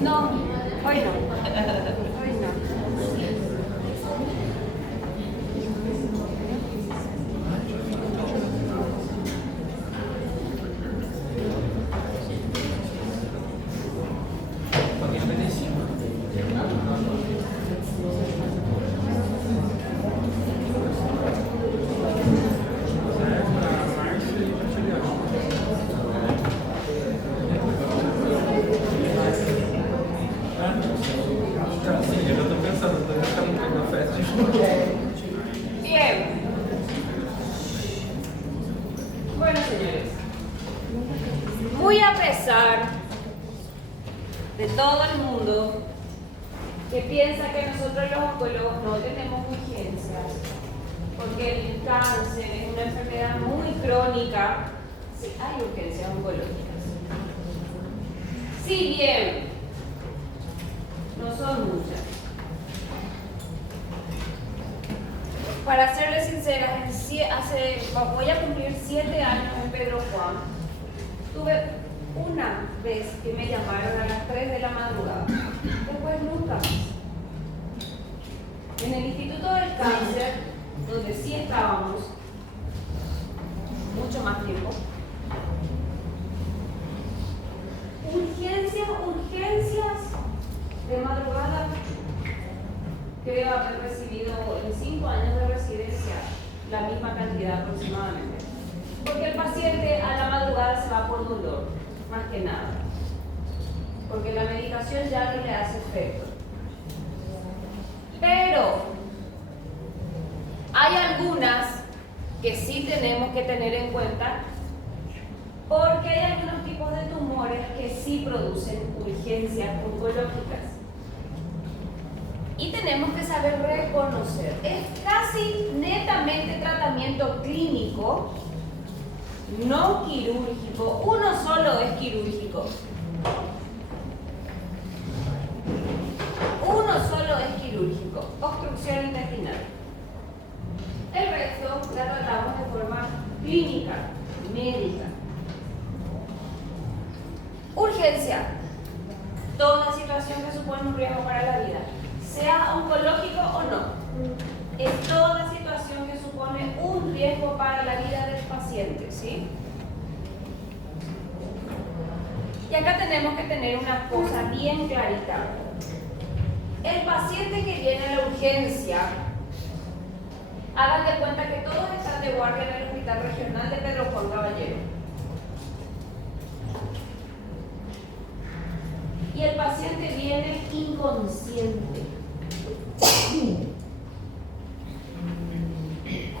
No, hoy no. Hoy no. Bien. Bueno, señores, muy a pesar de todo el mundo que piensa que nosotros los oncólogos no tenemos urgencias, porque el cáncer es una enfermedad muy crónica, sí hay urgencias oncológicas. Si bien no son muchas. Para serles sinceras, voy a cumplir 7 años en Pedro Juan. Tuve una vez que me llamaron a las 3 de la madrugada. Después nunca más. En el Instituto del Cáncer, donde sí estábamos mucho más tiempo, urgencias de madrugada, creo haber recibido en 5 años de residencia la misma cantidad aproximadamente. Porque el paciente a la madrugada se va por dolor, más que nada. Porque la medicación ya no le hace efecto. Pero hay algunas que sí tenemos que tener en cuenta, porque hay algunos tipos de tumores que sí producen urgencias oncológicas. Y tenemos que saber reconocer. Es casi netamente tratamiento clínico, no quirúrgico. Uno solo es quirúrgico. Uno solo es quirúrgico, obstrucción intestinal. El resto la tratamos de forma clínica, médica. Urgencia. Toda situación que supone un riesgo para la vida, sea oncológico o no, es toda situación que supone un riesgo para la vida del paciente, ¿sí? Y acá tenemos que tener una cosa bien clarita. El paciente que viene a la urgencia, hagan de cuenta que todos están de guardia en el Hospital Regional de Pedro Juan Caballero. Y el paciente viene inconsciente.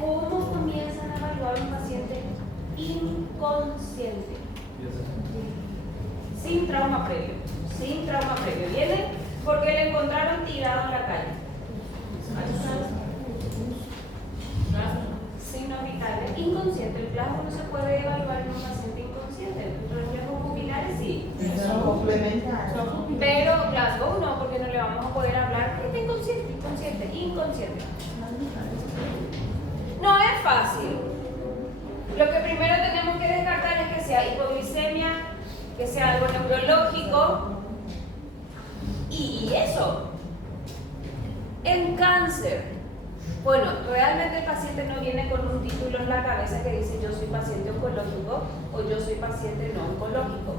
¿Cómo comienzan a evaluar un paciente inconsciente? Sin trauma previo. Viene porque le encontraron tirado en la calle. Signos vitales. Inconsciente. El plasma no se puede evaluar en un paciente inconsciente. Los reflejos pupilares sí. Son complementarios. Pero Glasgow no, porque no le vamos a poder hablar. Está inconsciente. No es fácil. Lo que primero tenemos que descartar es que sea hipoglicemia, que sea algo neurológico. Y eso. En cáncer, bueno, realmente el paciente no viene con un título en la cabeza que dice yo soy paciente oncológico o yo soy paciente no oncológico.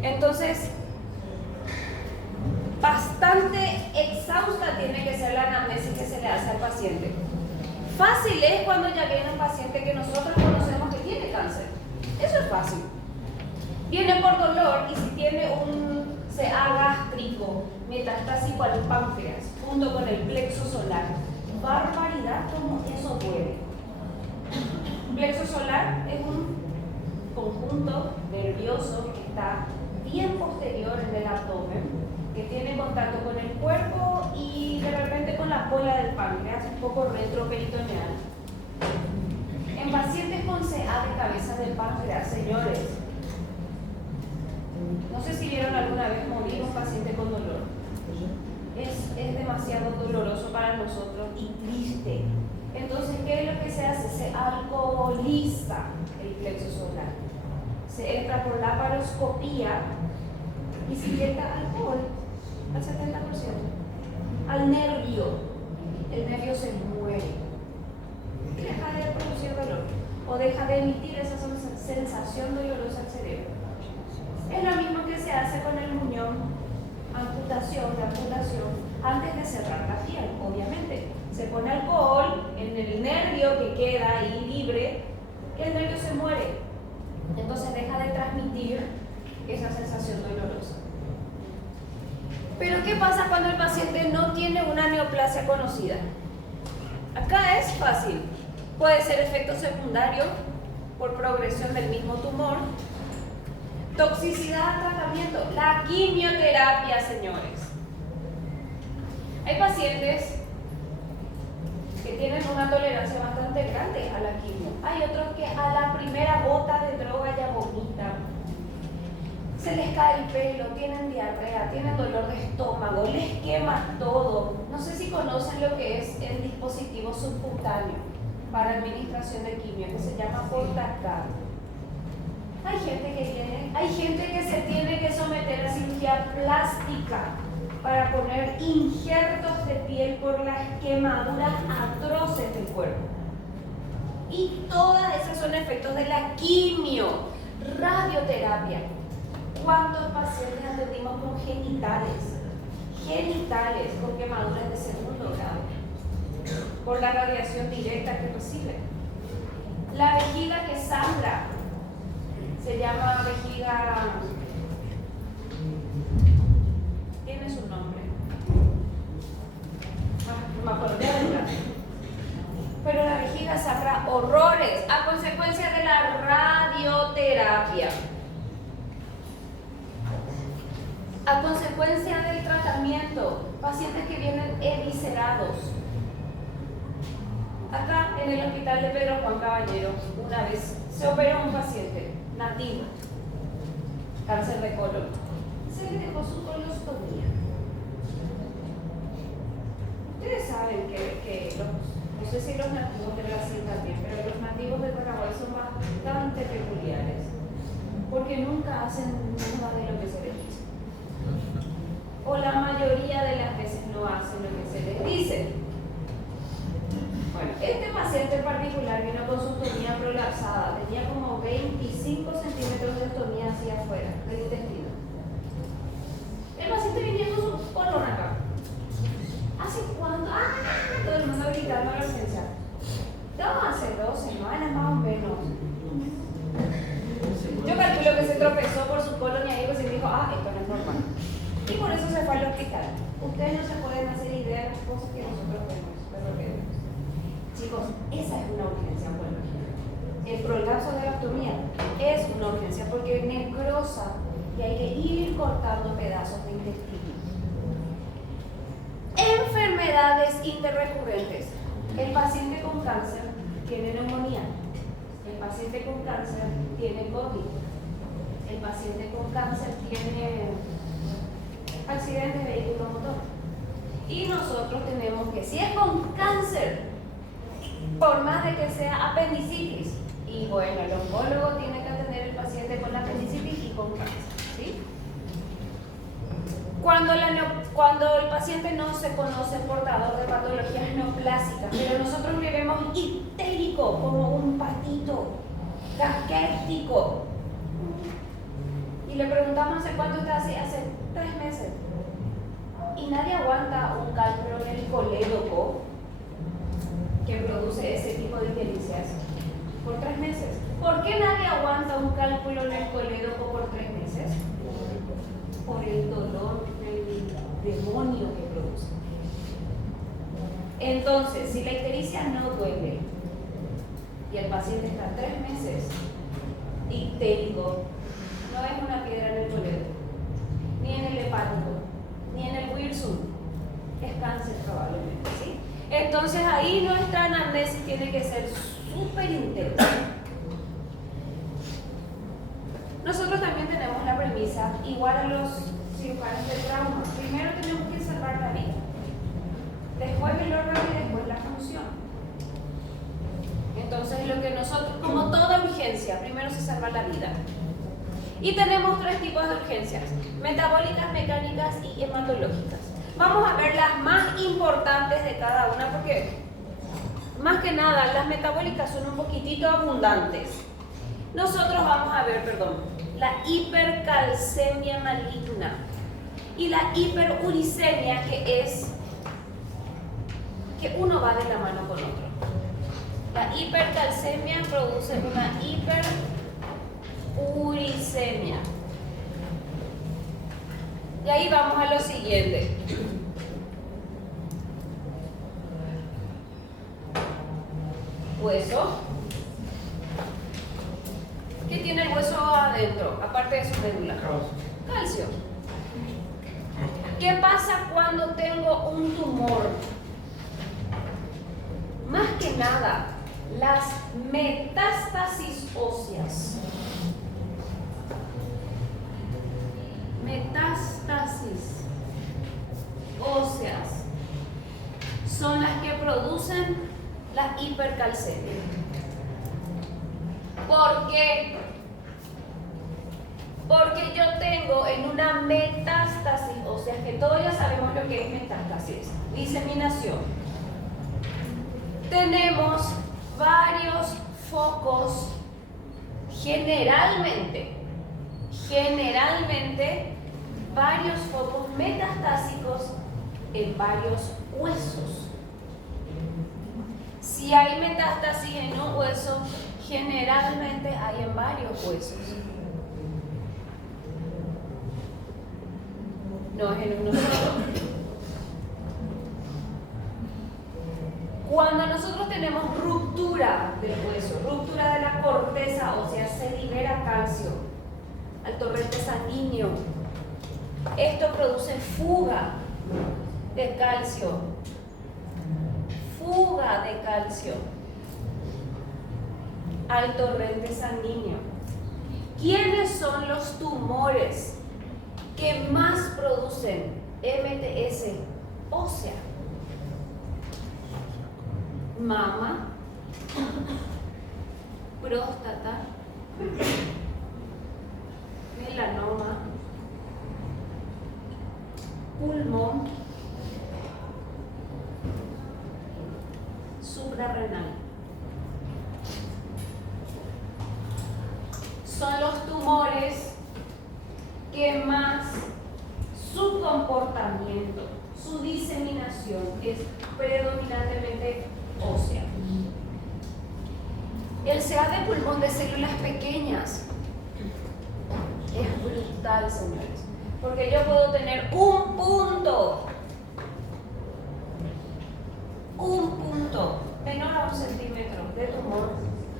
Entonces, bastante exhausta tiene que ser la anamnesis que se le hace al paciente. Fácil es cuando ya viene un paciente que nosotros conocemos que tiene cáncer. Eso es fácil. Viene por dolor y si tiene un CA gástrico metastásico al páncreas junto con el plexo solar. Barbaridad como eso duele. Plexo solar es un conjunto nervioso que está bien posterior en el abdomen, que tiene contacto con el cuerpo y de repente con la cola del páncreas, un poco retroperitoneal. En pacientes con CA de cabeza del páncreas, señores, no sé si vieron alguna vez morir un paciente con dolor. Es demasiado doloroso para nosotros y triste. Entonces, ¿qué es lo que se hace? Se alcoholiza el plexo solar. Se entra por la laparoscopía y se inyecta alcohol al 70%. Al nervio, el nervio se muere y deja de producir dolor o deja de emitir esa sensación dolorosa al cerebro. Es lo mismo que se hace con el muñón, amputación, antes de cerrar la piel, obviamente. Se pone alcohol en el nervio que queda ahí libre y el nervio se muere. Entonces deja de transmitir esa sensación dolorosa. Pero ¿qué pasa cuando el paciente no tiene una neoplasia conocida? Acá es fácil. Puede ser efecto secundario por progresión del mismo tumor. Toxicidad al tratamiento. La quimioterapia, señores. Hay pacientes que tienen una tolerancia bastante grande a la quimio. Hay otros que a la primera gota de droga ya vomitan. Se les cae el pelo, tienen diarrea, tienen dolor de estómago, les quema todo. No sé si conocen lo que es el dispositivo subcutáneo para administración de quimio, que se llama Portacar. Hay gente que se tiene que someter a cirugía plástica para poner injertos de piel por las quemaduras atroces del cuerpo. Y todas esas son efectos de la quimio. Radioterapia. ¿Cuántos pacientes atendimos con genitales con quemaduras de segundo grado por la radiación directa que reciben? La vejiga que sangra se llama vejiga, tiene su nombre, no me acuerdo de verdad. Pero la vejiga sangra horrores a consecuencia de la radioterapia. A consecuencia del tratamiento, pacientes que vienen eviscerados. Acá en el hospital de Pedro Juan Caballero, una vez se operó un paciente nativo, cáncer de colon. Se le dejó su colostomía. Ustedes saben que no sé si los nativos de Brasil también, pero los nativos de Paraguay son bastante peculiares, porque nunca hacen nada de lo que se les dice. O la mayoría de las veces no hacen lo que se les dice. Bueno, este paciente en particular vino con su ostomía prolapsada, tenía como 25 centímetros de ostomía hacia afuera del intestino. El paciente venía con su colon acá. ¿Hace cuánto? Todo el mundo gritando a la urgencia. No, hace 2 semanas más o menos. Yo calculo que se tropezó por su colon y ahí pues se dijo, esto no es normal. Y por eso se fue al hospital. Ustedes no se pueden hacer idea de las cosas que nosotros vemos, pero que vemos. Chicos, esa es una urgencia oncológica. El prolapso de la ostomía es una urgencia porque necrosa y hay que ir cortando pedazos de intestino. Enfermedades interrecurrentes. El paciente con cáncer tiene neumonía. El paciente con cáncer tiene COVID. El paciente con cáncer tiene accidente de vehículo motor. Y nosotros tenemos que, si es con cáncer, por más de que sea apendicitis, y bueno, el oncólogo tiene que atender al paciente con apendicitis y con cáncer, ¿sí? Cuando el paciente no se conoce portador de patologías neoplásicas, pero nosotros le vemos histérico, como un patito, caquético, y le preguntamos hace cuánto está así, hace 3 meses, y nadie aguanta un cálculo en el colédoco que produce ese tipo de ictericias por 3 meses. ¿Por qué nadie aguanta un cálculo en el colédoco por 3 meses? Por el dolor del demonio que produce. Entonces, si la ictericia no duele y el paciente está 3 meses ictérico, no es una piedra en el colédoco, ni en el hepático, ni en el Wilson, es cáncer probablemente, ¿sí? Entonces ahí nuestra anamnesis tiene que ser súper intensa. Nosotros también tenemos la premisa, igual a los cirujanos de trauma, primero tenemos que salvar la vida, después el órgano y después la función. Entonces lo que nosotros, como toda urgencia, primero se salva la vida. Y tenemos 3 tipos de urgencias. metabólicas, mecánicas y hematológicas. Vamos a ver las más importantes de cada una porque, más que nada, las metabólicas son un poquitito abundantes. Nosotros vamos a ver, la hipercalcemia maligna y la hiperuricemia, que es que uno va de la mano con otro. La hipercalcemia produce una hiperuricemia. Y ahí vamos a lo siguiente. Hueso. ¿Qué tiene el hueso adentro, aparte de su médula? Calcio. ¿Qué pasa cuando tengo un tumor? Más que nada, las metástasis óseas. Metástasis óseas son las que producen la hipercalcemia. ¿Por qué? Porque yo tengo en una metástasis, o sea que todos ya sabemos lo que es metástasis, diseminación. Tenemos varios focos, generalmente varios focos metastásicos en varios huesos. Si hay metástasis en un hueso, generalmente hay en varios huesos. No es en uno solo. Cuando nosotros tenemos ruptura del hueso, ruptura de la corteza ósea, se libera calcio al torrente sanguíneo. Esto produce fuga de calcio. Fuga de calcio al torrente sanguíneo. ¿Quiénes son los tumores que más producen MTS ósea? Mama, próstata, melanoma, pulmón, suprarrenal. Son los tumores que más su comportamiento, su diseminación es predominantemente ósea. El CA de pulmón de células pequeñas es brutal, señores, porque yo puedo tener un punto menor a 1 centímetro de tumor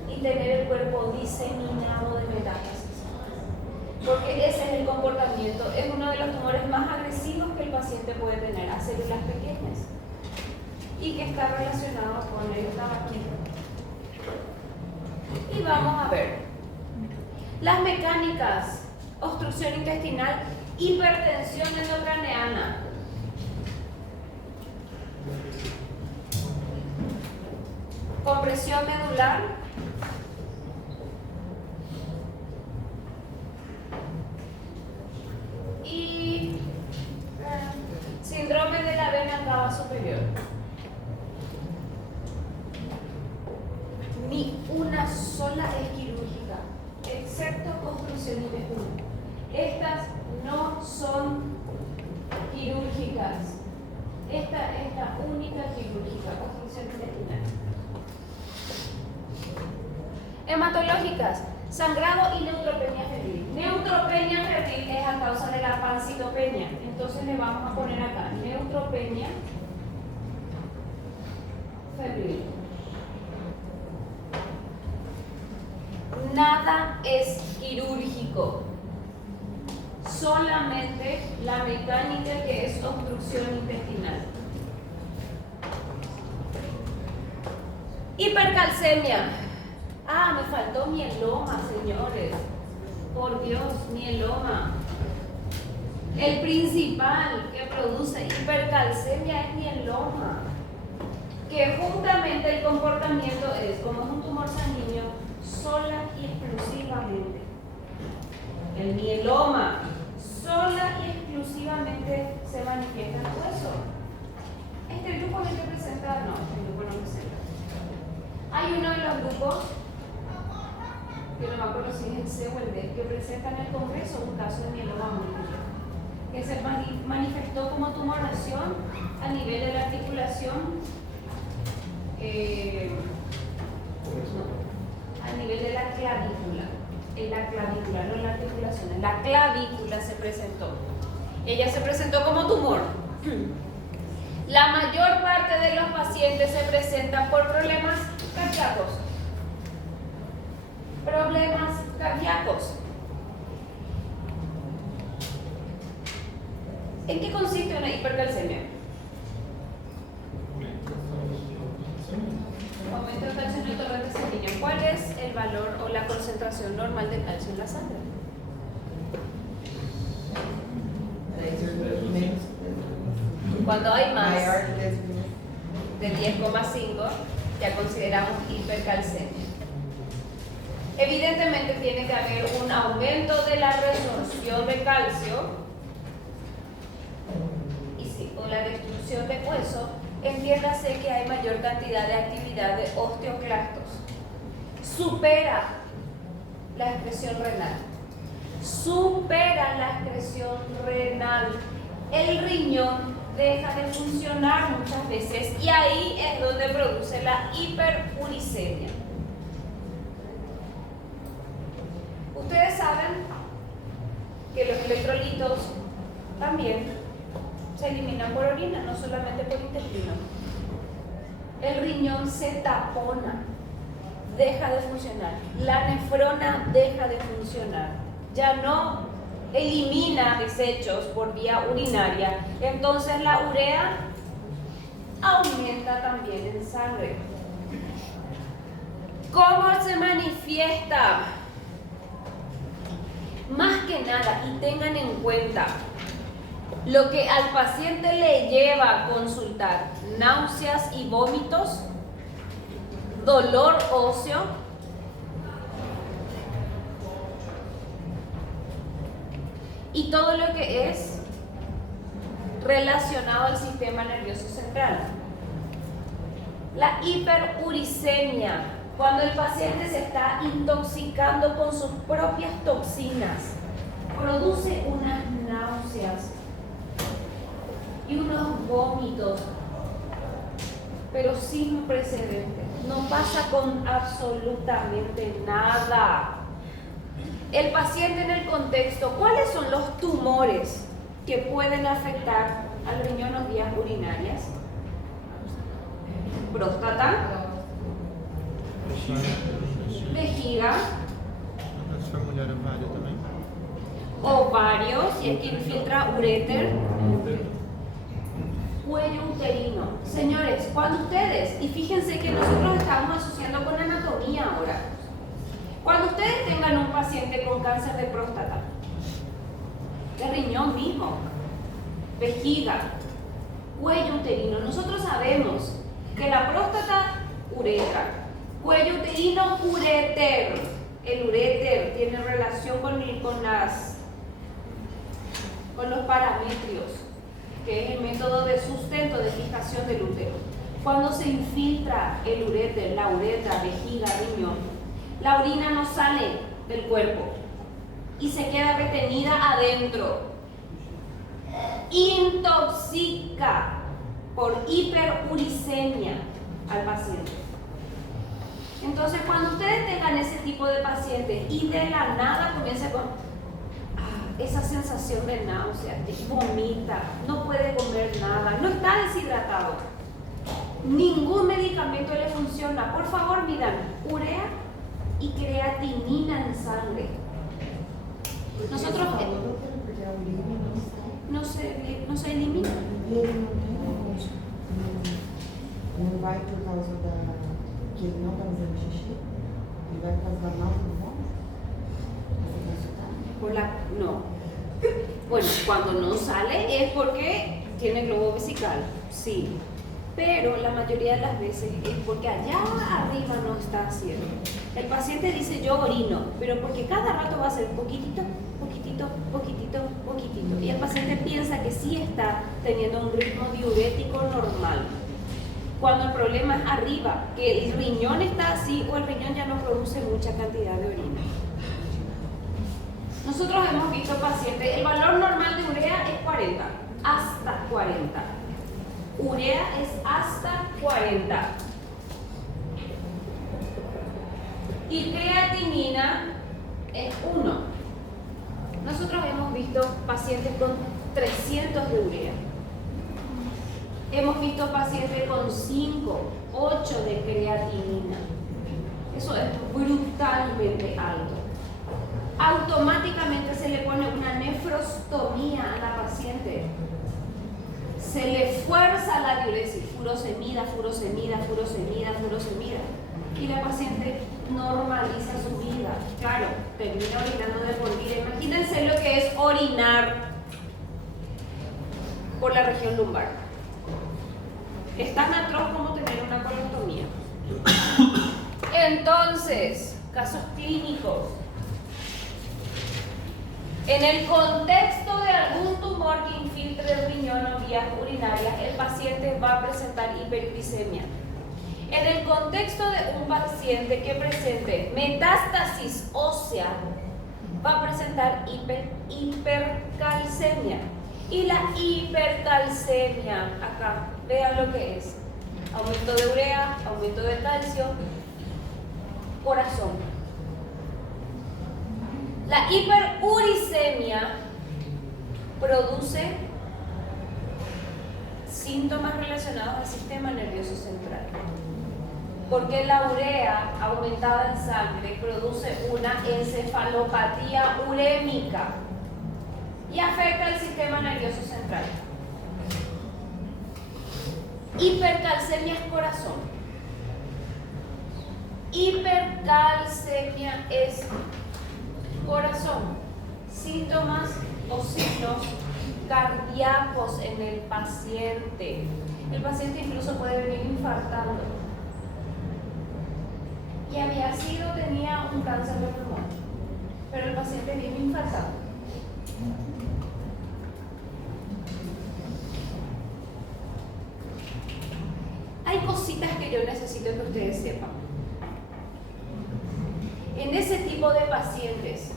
y tener el cuerpo diseminado de metástasis, porque ese es el comportamiento, es uno de los tumores más agresivos que el paciente puede tener a células pequeñas y que está relacionado con el tabaquismo. Y vamos a ver las mecánicas: obstrucción intestinal, hipertensión endocraneana, compresión medular, y síndrome de la vena cava superior. Ni una sola es quirúrgica, excepto obstrucción intestinal. Estas no son quirúrgicas. Esta es la única quirúrgica, obstrucción intestinal. Hematológicas, sangrado y neutropenia febril. Neutropenia febril es a causa de la pancitopenia. Entonces le vamos a poner acá neutropenia febril. Nada es quirúrgico, solamente la mecánica, que es obstrucción intestinal. Hipercalcemia. Ah, me faltó mieloma, señores. Por Dios, mieloma. El principal que produce hipercalcemia es mieloma, que juntamente el comportamiento es, como es un tumor sanguíneo, sola y exclusivamente. El mieloma sola y exclusivamente se manifiesta en el hueso. Este grupo no te presenta, no, este grupo no presenta. Hay uno de los grupos, que no me acuerdo si es el C o el D, que presenta en el Congreso un caso de mieloma múltiple, que se manifestó como tumoración a nivel de la articulación, a nivel de la clavícula. En la clavícula, no en la articulación, en la clavícula se presentó. Ella se presentó como tumor. La mayor parte de los pacientes se presentan por problemas cardíacos. Problemas cardíacos. ¿En qué consiste una hipercalcemia? Aumento del calcio en el torrente sanguíneo. ¿Cuál es el valor o la concentración normal de calcio en la sangre? Cuando hay más de 10,5 ya consideramos hipercalcemia. Evidentemente tiene que haber un aumento de la resorción de calcio y si con la destrucción de hueso, entiéndase que hay mayor cantidad de actividad de osteoclastos. Supera la excreción renal. Supera la excreción renal. El riñón deja de funcionar muchas veces y ahí es donde produce la hiperuricemia. Ustedes saben que los electrolitos también se eliminan por orina, no solamente por intestino. El riñón se tapona, deja de funcionar. La nefrona deja de funcionar. Ya no elimina desechos por vía urinaria. Entonces la urea aumenta también en sangre. ¿Cómo se manifiesta? Más que nada, y tengan en cuenta, lo que al paciente le lleva a consultar: náuseas y vómitos, dolor óseo, y todo lo que es relacionado al sistema nervioso central. La hiperuricemia, cuando el paciente se está intoxicando con sus propias toxinas, produce unas náuseas y unos vómitos, pero sin precedentes. No pasa con absolutamente nada. El paciente en el contexto, ¿cuáles son los tumores que pueden afectar al riñón o vías urinarias? Próstata, vejiga, ovarios, y aquí infiltra uréter, cuello uterino. Señores, cuando ustedes, y fíjense que nosotros estamos asociando con anatomía ahora, cuando ustedes tengan un paciente con cáncer de próstata, de riñón mismo, vejiga, cuello uterino, nosotros sabemos que la próstata, uretra, cuello uterino, uréter. El uréter tiene relación con los parametrios, que es el método de sustento, de fijación del útero. Cuando se infiltra el uréter, la uretra, vejiga, riñón, la orina no sale del cuerpo y se queda retenida adentro. Intoxica por hiperuricemia al paciente. Entonces, cuando ustedes tengan ese tipo de pacientes y de la nada comienza con esa sensación de náusea, vomita, no puede comer nada, no está deshidratado, ningún medicamento le funciona, por favor midan urea y creatinina en sangre. Nosotros no se elimina. Não vai por causa que ele não está fazendo xixi? Ele vai por causa da mal do vómito? No. Bueno, cuando no sale es porque tiene globo vesical, sí. Pero la mayoría de las veces es porque allá arriba no está haciendo. El paciente dice yo orino, pero porque cada rato va a ser un poquitito poquitito, poquitito, poquitito. Y el paciente piensa que sí está teniendo un ritmo diurético normal. Cuando el problema es arriba, que el riñón está así o el riñón ya no produce mucha cantidad de orina. Nosotros hemos visto pacientes, el valor normal de urea es 40, hasta 40. Urea es hasta 40. Y creatinina es 1. Nosotros hemos visto pacientes con 300 de urea. Hemos visto pacientes con 5, 8 de creatinina. Eso es brutalmente alto. Automáticamente se le pone una nefrostomía a la paciente. Se le fuerza la diuresis, furosemida, furosemida, furosemida, furosemida. Y la paciente normaliza su vida. Claro, termina orinando de por vida. Imagínense lo que es orinar por la región lumbar. Es tan atroz como tener una colostomía. Entonces, casos clínicos. En el contexto de algún tumor que infiltre el riñón o vías urinarias, el paciente va a presentar hiperglicemia. En el contexto de un paciente que presente metástasis ósea, va a presentar hipercalcemia. Y la hipercalcemia, acá, vean lo que es. Aumento de urea, aumento de calcio, corazón. La hiperuricemia produce síntomas relacionados al sistema nervioso central. Porque la urea aumentada en sangre produce una encefalopatía urémica y afecta al sistema nervioso central. Hipercalcemia es corazón. Hipercalcemia es corazón. Síntomas o signos cardíacos en el paciente. El paciente incluso puede venir infartando. Y tenía un cáncer de pulmón, pero el paciente vino infartado. Hay cositas que yo necesito que ustedes sepan. En ese tipo de pacientes,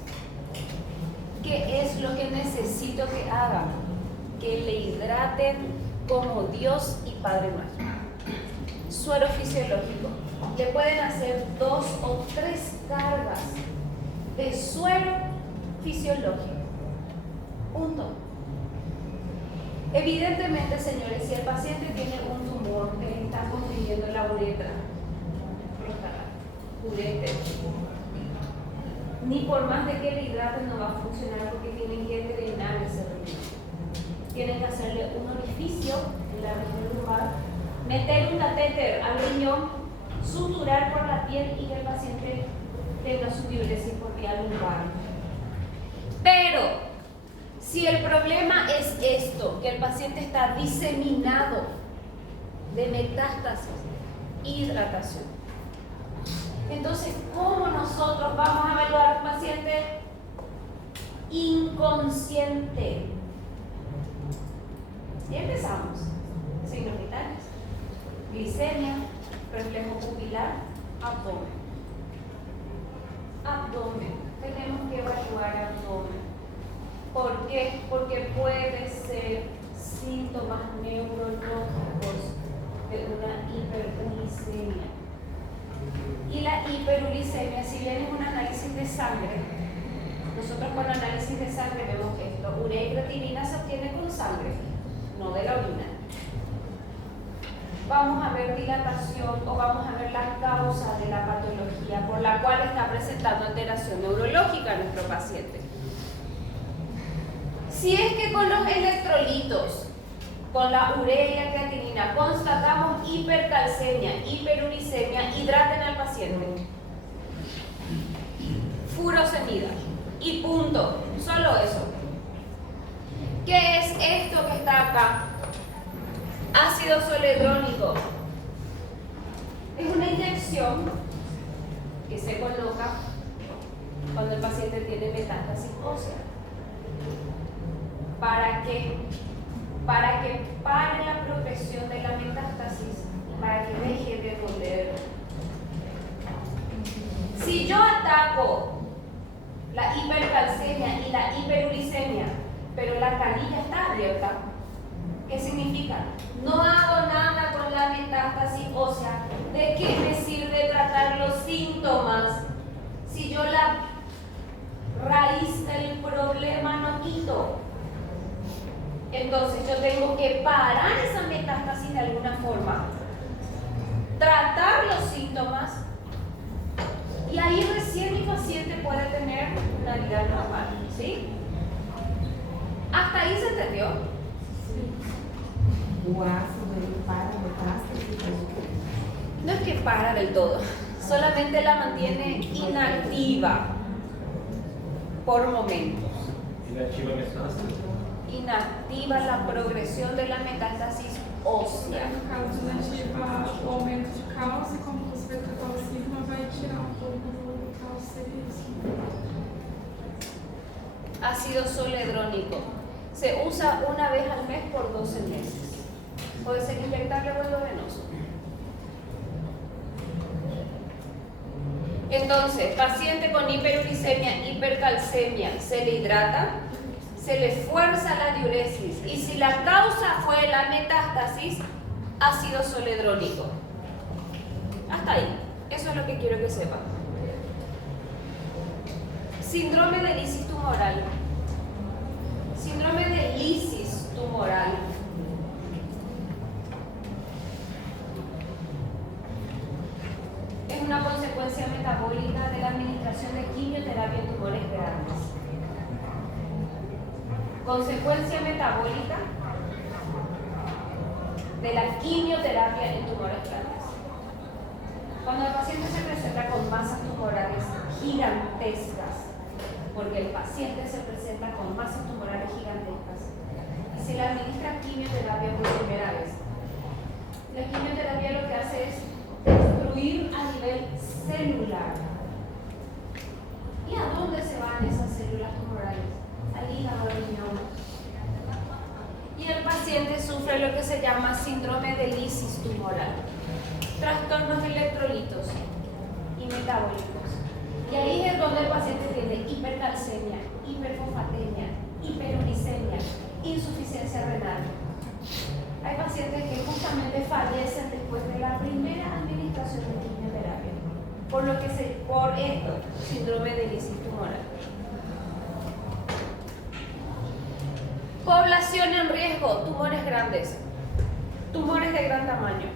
¿qué es lo que necesito que hagan? Que le hidraten como Dios y Padre Nuestro. Suero fisiológico. Le pueden hacer 2 o 3 cargas de suero fisiológico. Punto. Evidentemente, señores, si el paciente tiene un tumor que le está comprimiendo la uretra, ni por más de que le hidraten no va a funcionar porque tienen que drenar ese riñón. Tienen que hacerle un orificio en la región lumbar, meter un catéter al riñón, suturar por la piel y que el paciente tenga su diuresis por vía lumbar. Pero si el problema es esto, que el paciente está diseminado de metástasis, hidratación. Entonces, ¿cómo nosotros vamos a evaluar a un paciente inconsciente? Y empezamos. Signos vitales: glicemia, reflejo pupilar, abdomen. Abdomen. Tenemos que evaluar abdomen. ¿Por qué? Porque puede ser síntomas neurológicos de una hiperuricemia. Y la hiperuricemia, si bien es un análisis de sangre, nosotros con análisis de sangre vemos esto: urea y creatinina se obtiene con sangre, no de la orina. Vamos a ver dilatación o vamos a ver la causa de la patología por la cual está presentando alteración neurológica a nuestro paciente. Si es que con los electrolitos, con la urea y la creatinina, constatamos hipercalcemia, hiperuricemia, hidraten al paciente. Furosemida. Y punto. Solo eso. ¿Qué es esto que está acá? Ácido zoledrónico. Es una inyección que se coloca cuando el paciente tiene metástasis ósea. ¿Para qué? Para que pare la progresión de la metástasis y para que deje de doler. Si yo ataco la hipercalcemia y la hiperuricemia, pero la canilla está abierta, ¿qué significa? No hago nada con la metástasis ósea. ¿De qué me sirve tratar los síntomas si yo la raíz del problema no quito? Entonces yo tengo que parar esa metástasis de alguna forma, tratar los síntomas y ahí recién mi paciente puede tener una vida normal, ¿sí? ¿Hasta ahí se entendió? O ácido ele para a metástase e faz o quê? No es que para del todo, solamente la mantiene inactiva por momentos. Inactiva metástase. Inactiva la progresión de la metástasis ósea. No caso de inativa, o aumento de cálcio, como você vai tratar o sigma, vai tirar um pouco do cálcio, seria isso. Ácido zoledrónico. Se usa una vez al mes por 12 meses. Puede ser inyectable o endovenoso. Entonces, paciente con hiperuricemia, hipercalcemia, se le hidrata, se le fuerza la diuresis y si la causa fue la metástasis, ácido zoledrónico. Hasta ahí. Eso es lo que quiero que sepan. Síndrome de lisis tumoral. Síndrome de lisis tumoral. Es una consecuencia metabólica de la administración de quimioterapia en tumores grandes. Consecuencia metabólica de la quimioterapia en tumores grandes. Cuando el paciente se presenta con masas tumorales gigantescas, porque el paciente se presenta con masas tumorales gigantescas, y se le administra quimioterapia por primera vez, la quimioterapia lo que hace es destruir a nivel celular. ¿Y a dónde se van esas células tumorales? Al hígado, al riñón. Y el paciente sufre lo que se llama síndrome de lisis tumoral. Trastornos de electrolitos y metabólicos. Y ahí es donde el paciente tiene hipercalcemia, hiperfosfatemia, hiperuricemia, insuficiencia renal. Hay pacientes que justamente fallecen después de la primera administración de quimioterapia, por esto, síndrome de lisis tumoral. Población en riesgo, tumores grandes, tumores de gran tamaño,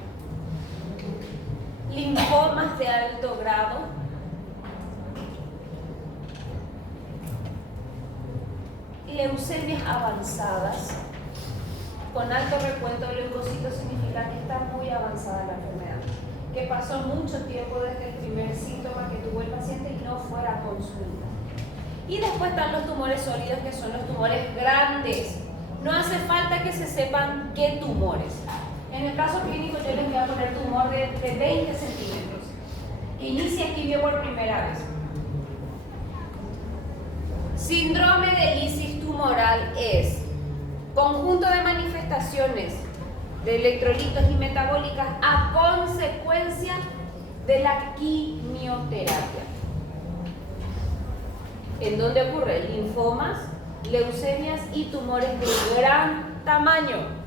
linfomas de alto grado, leucemias avanzadas, con alto recuento de leucocitos significa que está muy avanzada la enfermedad, que pasó mucho tiempo desde el primer síntoma que tuvo el paciente y no fue a consulta. Y después están los tumores sólidos, que son los tumores grandes. No hace falta que se sepan qué tumores. En el caso clínico yo les voy a poner tumor de 20 centímetros, que inicia quimio por primera vez. Síndrome de lisis tumoral es conjunto de manifestaciones de electrolitos y metabólicas a consecuencia de la quimioterapia. En donde ocurre linfomas, leucemias y tumores de gran tamaño.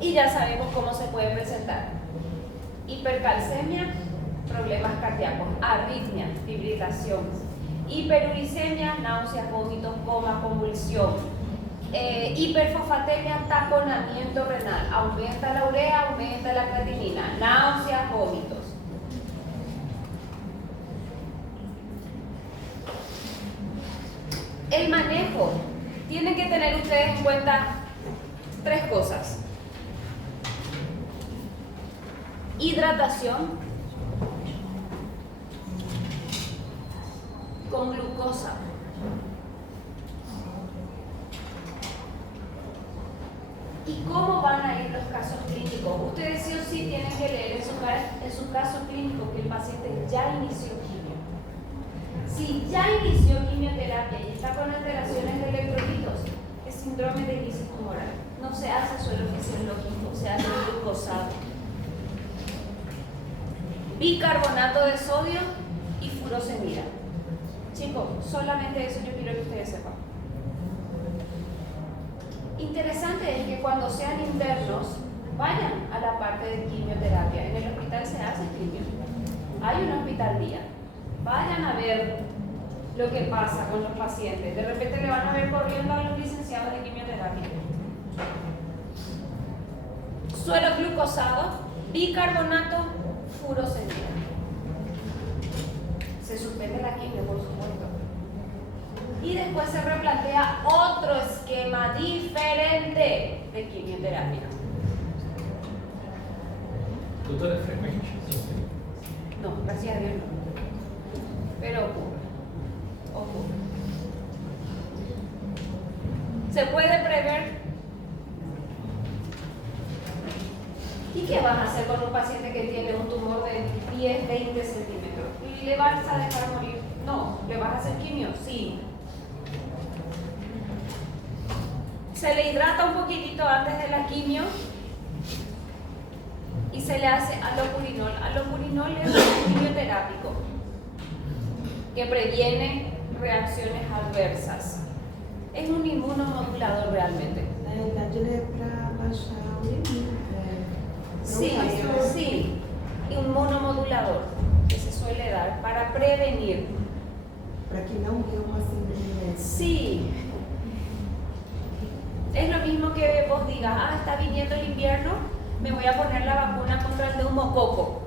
Y ya sabemos cómo se puede presentar. Hipercalcemia, problemas cardíacos, arritmia, fibrilación. Hiperuricemia, náuseas, vómitos, coma, convulsión. Hiperfosfatemia, taponamiento renal. Aumenta la urea, aumenta la creatinina. Náuseas, vómitos. El manejo. Tienen que tener ustedes en cuenta 3 cosas. Hidratación con glucosa. ¿Y cómo van a ir los casos clínicos? Ustedes sí o sí tienen que leer en su caso clínico que el paciente ya inició quimio. Si ya inició quimioterapia y está con alteraciones de electrolitos, es síndrome de lisis tumoral. No se hace suelo fisiológico, se hace glucosado. Bicarbonato de sodio y furosemida. Chicos, solamente eso yo quiero que ustedes sepan. Interesante es que cuando sean internos, vayan a la parte de quimioterapia. En el hospital se hace quimio. Hay un hospital día. Vayan a ver lo que pasa con los pacientes. De repente le van a ver corriendo a los licenciados de quimioterapia. Suero glucosado, bicarbonato, furosemida. Se suspende la quimio, por supuesto. Y después se replantea otro esquema diferente de quimioterapia. Doutora, é frequente? No, gracias a Dios no. Pero ocurre. Ocurre. Se puede prever. ¿Y qué vas a hacer con un paciente que tiene un tumor de 10, 20 centímetros? ¿Y le vas a dejar morir? No. ¿Le vas a hacer quimio? Sí. Se le hidrata un poquitito antes de la quimio y se le hace alopurinol. Alopurinol es un quimioterápico que previene reacciones adversas. Es un inmunomodulador realmente. Na realidade, ele é para baixar o limite. Sí, sí. Y un monomodulador que se suele dar para prevenir. Para que não dê uma síndrome. Sí. Es lo mismo que vos digas, está viniendo el invierno, me voy a poner la vacuna contra el neumococo.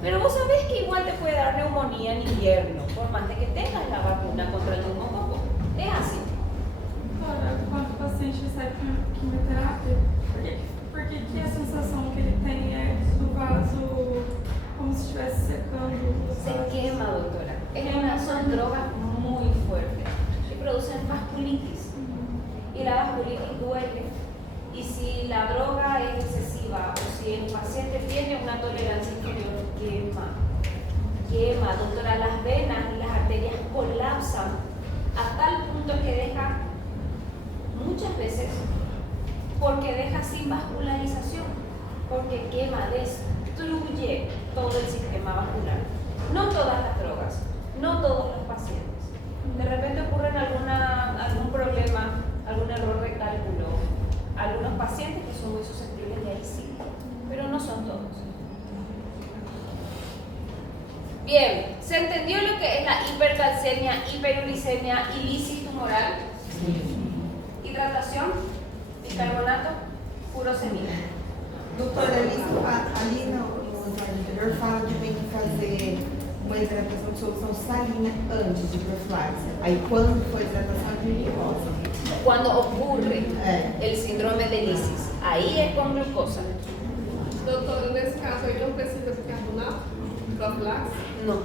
Pero vos sabés que igual te puede dar neumonía en invierno, por más de que tengas la vacuna contra el neumococo. Es así. Agora, quando o paciente recebe quimioterapia, por que a sensação que ele tem é do vaso como se estivesse secando? Se quema, doctora. Son drogas muy fuertes que producen vasculitis. Y la vasculitis duele. Y si la droga es excesiva o si el paciente tiene una tolerancia inferior, quema, doctora, las venas y las arterias colapsan a tal punto que deja, muchas veces, porque deja sin vascularización, porque quema, destruye todo el sistema vascular. No todas las drogas, no todos los pacientes. De repente ocurre algún problema, algún error de cálculo, algunos pacientes que son muy susceptibles de ahí sí, pero no son todos. Bien, ¿se entendió lo que es la hipercalcemia, hiperuricemia y lisis tumoral? Hidratación, bicarbonato, furosemida. Doutora, ali no slide anterior fala de bem fazer uma hidratação de solução salina antes de profilaxia. Aí quando for hidratação de glucosa. Cuando ocurre el síndrome de lisis, ahí es con glucosa. Doutora, nesse caso aí não precisa de bicarbonato? Profilaxia? No,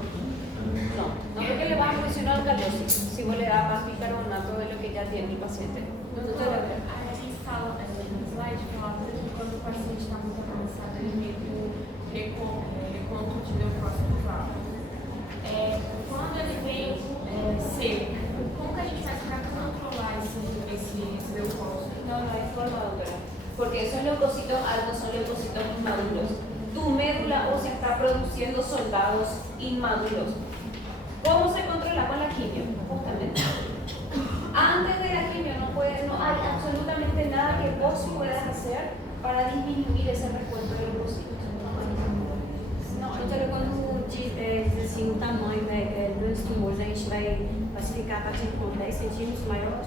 porque le vas a funcionar alcalosis si vos le das más bicarbonato de lo que ya tiene el paciente. Doutora, a gente fala no slide, falava que quando o paciente está muito avançado, ele vem com recontro de leucócito vago. Quando ele vem seco, como que a gente faz para controlar esse leucócito? No hay forma, doctora, porque esos leucocitos altos son leucocitos inmaduros. Tu médula ósea está produciendo soldados inmaduros. ¿Cómo se controla con la quimio? Justamente. Antes de la quimio no hay absolutamente nada que vos puedas hacer para disminuir esse recuento de leucocitos. Não, doutora, quando diz assim, o tamanho dos tumores, a gente vai classificar a partir de 10 centímetros maior?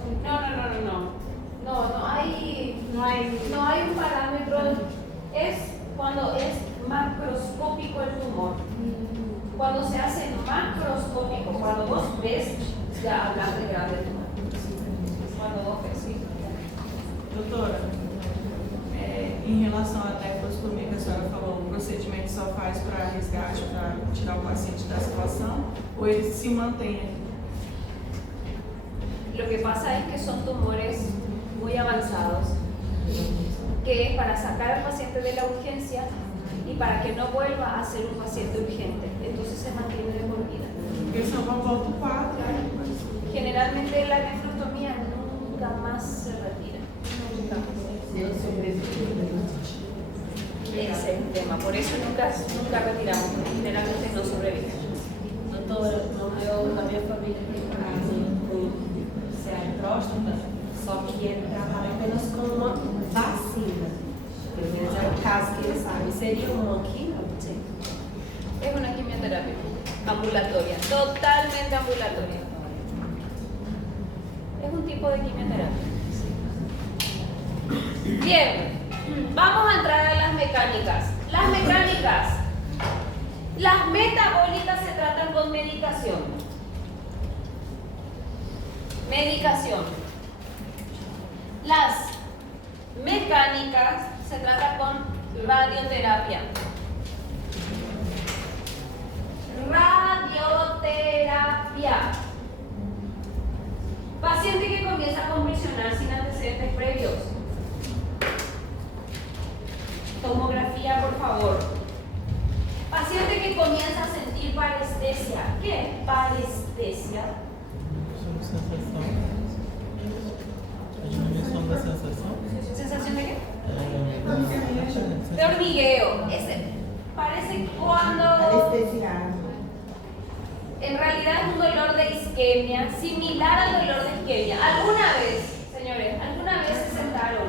No hay un parámetro. Es cuando es macroscópico el tumor. Cuando se hace macroscópico, cuando vos ves, ya hablas de grave tumor. Cuando vos ves, sí. Doutora, em relação à tecostomia que a senhora falou, o procedimento só faz para resgate, para tirar o paciente da situação, ou ele se mantém aqui? Lo que pasa es que son tumores muy avanzados, que es para sacar al paciente de la urgencia y para que no vuelva a ser un paciente urgente. Entonces se mantiene de por vida. Porque senão volta o quadro. Generalmente la nefrostomía nunca más se retira. Nunca más. Ese es el tema, por eso nunca retiramos, porque generalmente no sobrevive. Doutora, eu na minha família tem caso com CA de próstata, só que ele trabalha apenas com uma vacina. Pelo menos é o caso que ele sabe. Seria uma quimio? Sim. Es una quimioterapia ambulatoria, totalmente ambulatoria. Es un tipo de quimioterapia. Bien, vamos a entrar a las mecánicas. Las mecánicas. Las metabólicas se tratan con medicación. Medicación. Las mecánicas se tratan con radioterapia. Radioterapia. Paciente que comienza a convulsionar sin antecedentes previos. Tomografía, por favor. Paciente que comienza a sentir parestesia. ¿Qué es parestesia? Sensação. A diminuição da sensação. ¿Sensación de qué? De hormigueo. Parece cuando Anestesiado. en realidad es un dolor de isquemia, similar al dolor de isquemia. ¿Alguna vez, señores, alguna vez se sentaron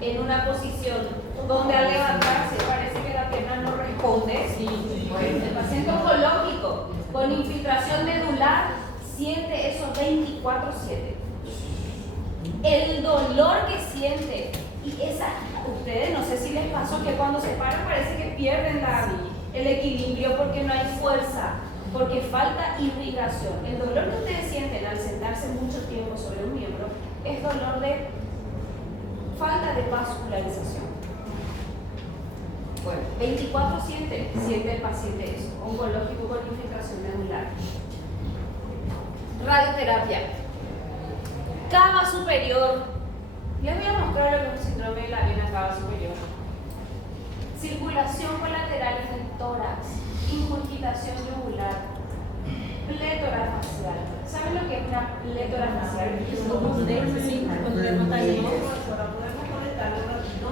en una posición donde al levantarse parece que la pierna no responde? Sí. Bueno, el paciente oncológico con infiltración medular siente eso 24/7. El dolor que siente y ustedes no sé si les pasó que cuando se paran parece que pierden el equilibrio porque no hay fuerza, porque falta irrigación. El dolor que ustedes sienten al sentarse mucho tiempo sobre un miembro es dolor de falta de vascularización. Bueno, 24/7 siente el paciente eso, oncológico con infiltración medular. Radioterapia. Cava superior. Les voy a mostrar lo que es el síndrome de la vena cava superior. Circulación colateral en el tórax, ingurgitación yugular, plétora facial. ¿Saben lo que es una plétora facial? Isso não podemos, assim, quando levantar de novo. Podemos conectar, ¿no?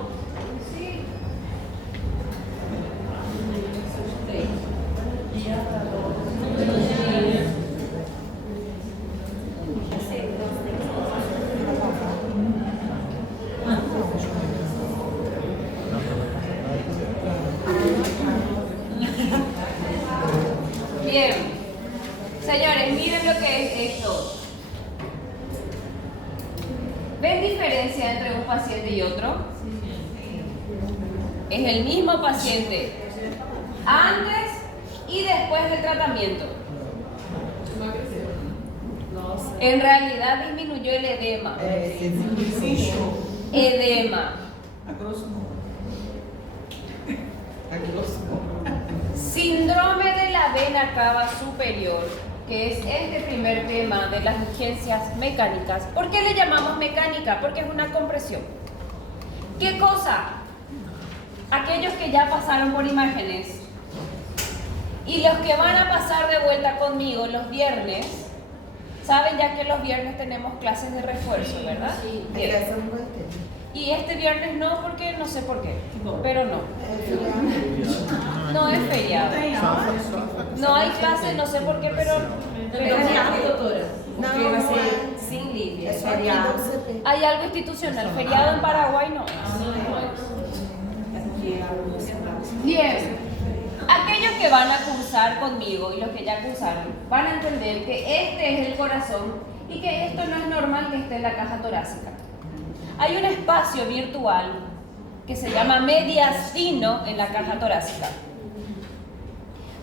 Sí. Bien, señores, miren lo que es esto. ¿Ven diferencia entre un paciente y otro? Es el mismo paciente antes y después del tratamiento. En realidad disminuyó el edema. Edema. A grosso modo. A grosso modo. Síndrome de la vena cava superior, que es este primer tema de las urgencias mecánicas. ¿Por qué le llamamos mecánica? Porque es una compresión. ¿Qué cosa? Aquellos que ya pasaron por imágenes y los que van a pasar de vuelta conmigo los viernes, saben ya que los viernes tenemos clases de refuerzo, ¿verdad? Sí, Bien. essa eu não vou ter. Y este viernes no, porque no sé por qué, pero no. No es feriado. Tem aula? No hay clase, no sé por qué, pero Feriado, doutora? Não, Porque vai não ser é. sem livre, É é só aqui feriado. do CP. hay algo institucional. Feriado en Paraguay no es. É porque a universidade. Bien. Aquellos que van a cursar conmigo y los que ya cursaron van a entender que este es el corazón y que esto no es normal que esté en la caja torácica. Hay un espacio virtual que se llama mediastino en la caja torácica.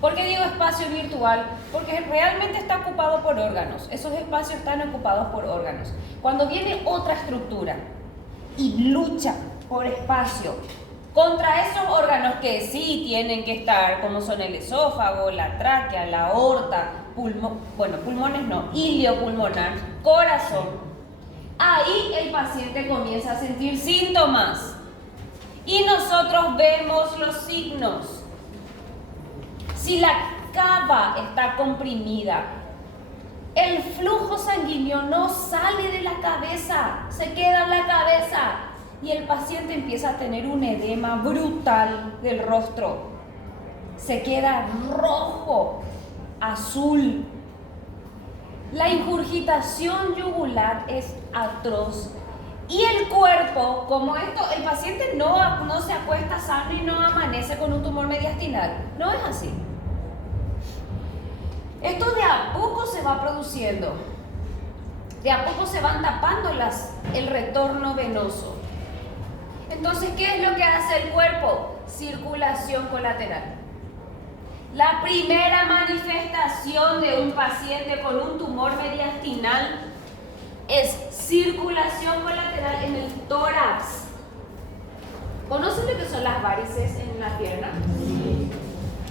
¿Por qué digo espacio virtual? Porque realmente está ocupado por órganos. Esos espacios están ocupados por órganos. Cuando viene otra estructura y lucha por espacio contra esos órganos que sí tienen que estar, como son el esófago, la tráquea, la aorta, pulmones no, ilio pulmonar, corazón, ahí el paciente comienza a sentir síntomas y nosotros vemos los signos. Si la cava está comprimida. El flujo sanguíneo no sale de la cabeza, se queda en la cabeza y el paciente empieza a tener un edema brutal del rostro. Se queda rojo, azul. La ingurgitación yugular es atroz. Y el cuerpo, como esto, el paciente no se acuesta sano y no amanece con un tumor mediastinal. No es así. Esto de a poco se va produciendo. De a poco se van tapando el retorno venoso. Entonces, ¿qué es lo que hace el cuerpo? Circulación colateral. La primera manifestación de un paciente con un tumor mediastinal es circulación colateral en el tórax. ¿Conocen lo que son las varices en la pierna?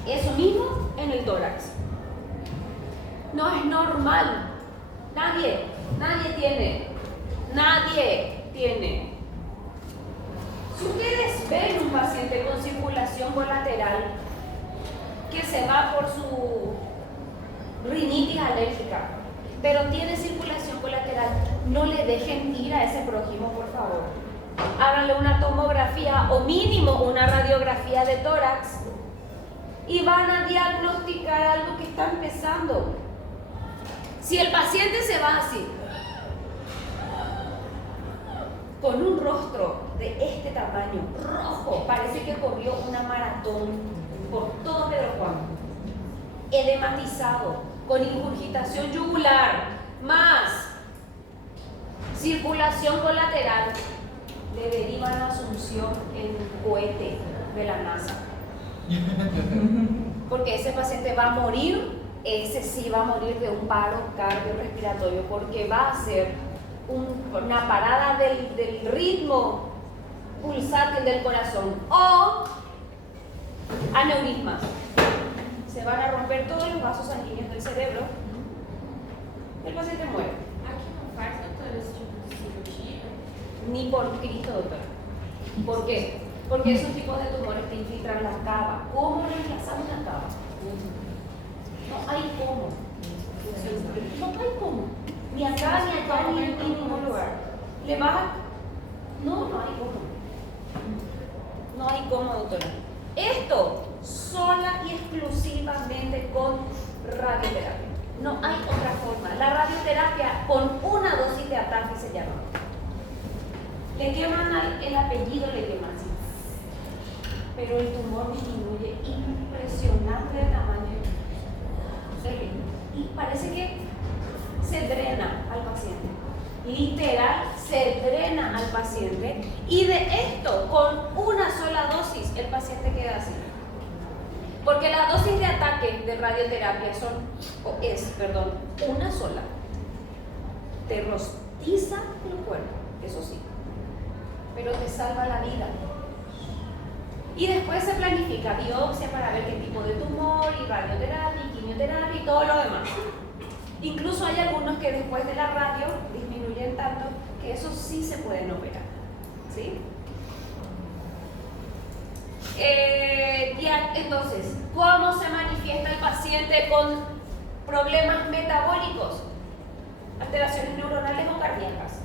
Eso mismo en el tórax. No es normal. Nadie tiene. Si ustedes ven un paciente con circulación colateral que se va por su rinitis alérgica, pero tiene circulación colateral, no le dejen ir a ese prójimo, por favor. Háganle una tomografía o mínimo una radiografía de tórax y van a diagnosticar algo que está empezando. Si el paciente se va así, con un rostro de este tamaño, rojo, parece que corrió una maratón por todo Pedro Juan, edematizado, con ingurgitación yugular, más circulación colateral, le derivan a Asunción en cohete de la NASA. Porque ese paciente va a morir, ese sí va a morir de un paro cardiorrespiratorio, porque va a ser una parada del ritmo pulsátil del corazón o aneurismas. Se van a romper todos los vasos sanguíneos del cerebro. El paciente muere. Aqui não faz, doutora, esse tipo de cirurgia? Ni por Cristo, doctora. ¿Por qué? Porque esos tipos de tumores te infiltran la cava. ¿Cómo reemplazamos la cava? No hay cómo. No hay cómo. Ni acá, ni en ningún lugar. ¿Le vas a...? No hay cómo. No hay cómo, doctora. Esto sola y exclusivamente con radioterapia. No hay otra forma. La radioterapia con una dosis de ataque se llama. Le queman el apellido, le queman así. Pero el tumor disminuye impresionante de tamaño. Y parece que se drena al paciente. Literal, se drena al paciente. Y de esto, con una sola dosis, el paciente queda así. Porque la dosis de ataque de radioterapia es una sola. Te rostiza el cuerpo, eso sí, pero te salva la vida. Y después se planifica biopsia para ver qué tipo de tumor, y radioterapia, y quimioterapia y todo lo demás. Incluso hay algunos que después de la radio disminuyen tanto que esos sí se pueden operar. ¿Sí? Entonces, ¿cómo se manifiesta el paciente con problemas metabólicos? Alteraciones neuronales o cardíacas.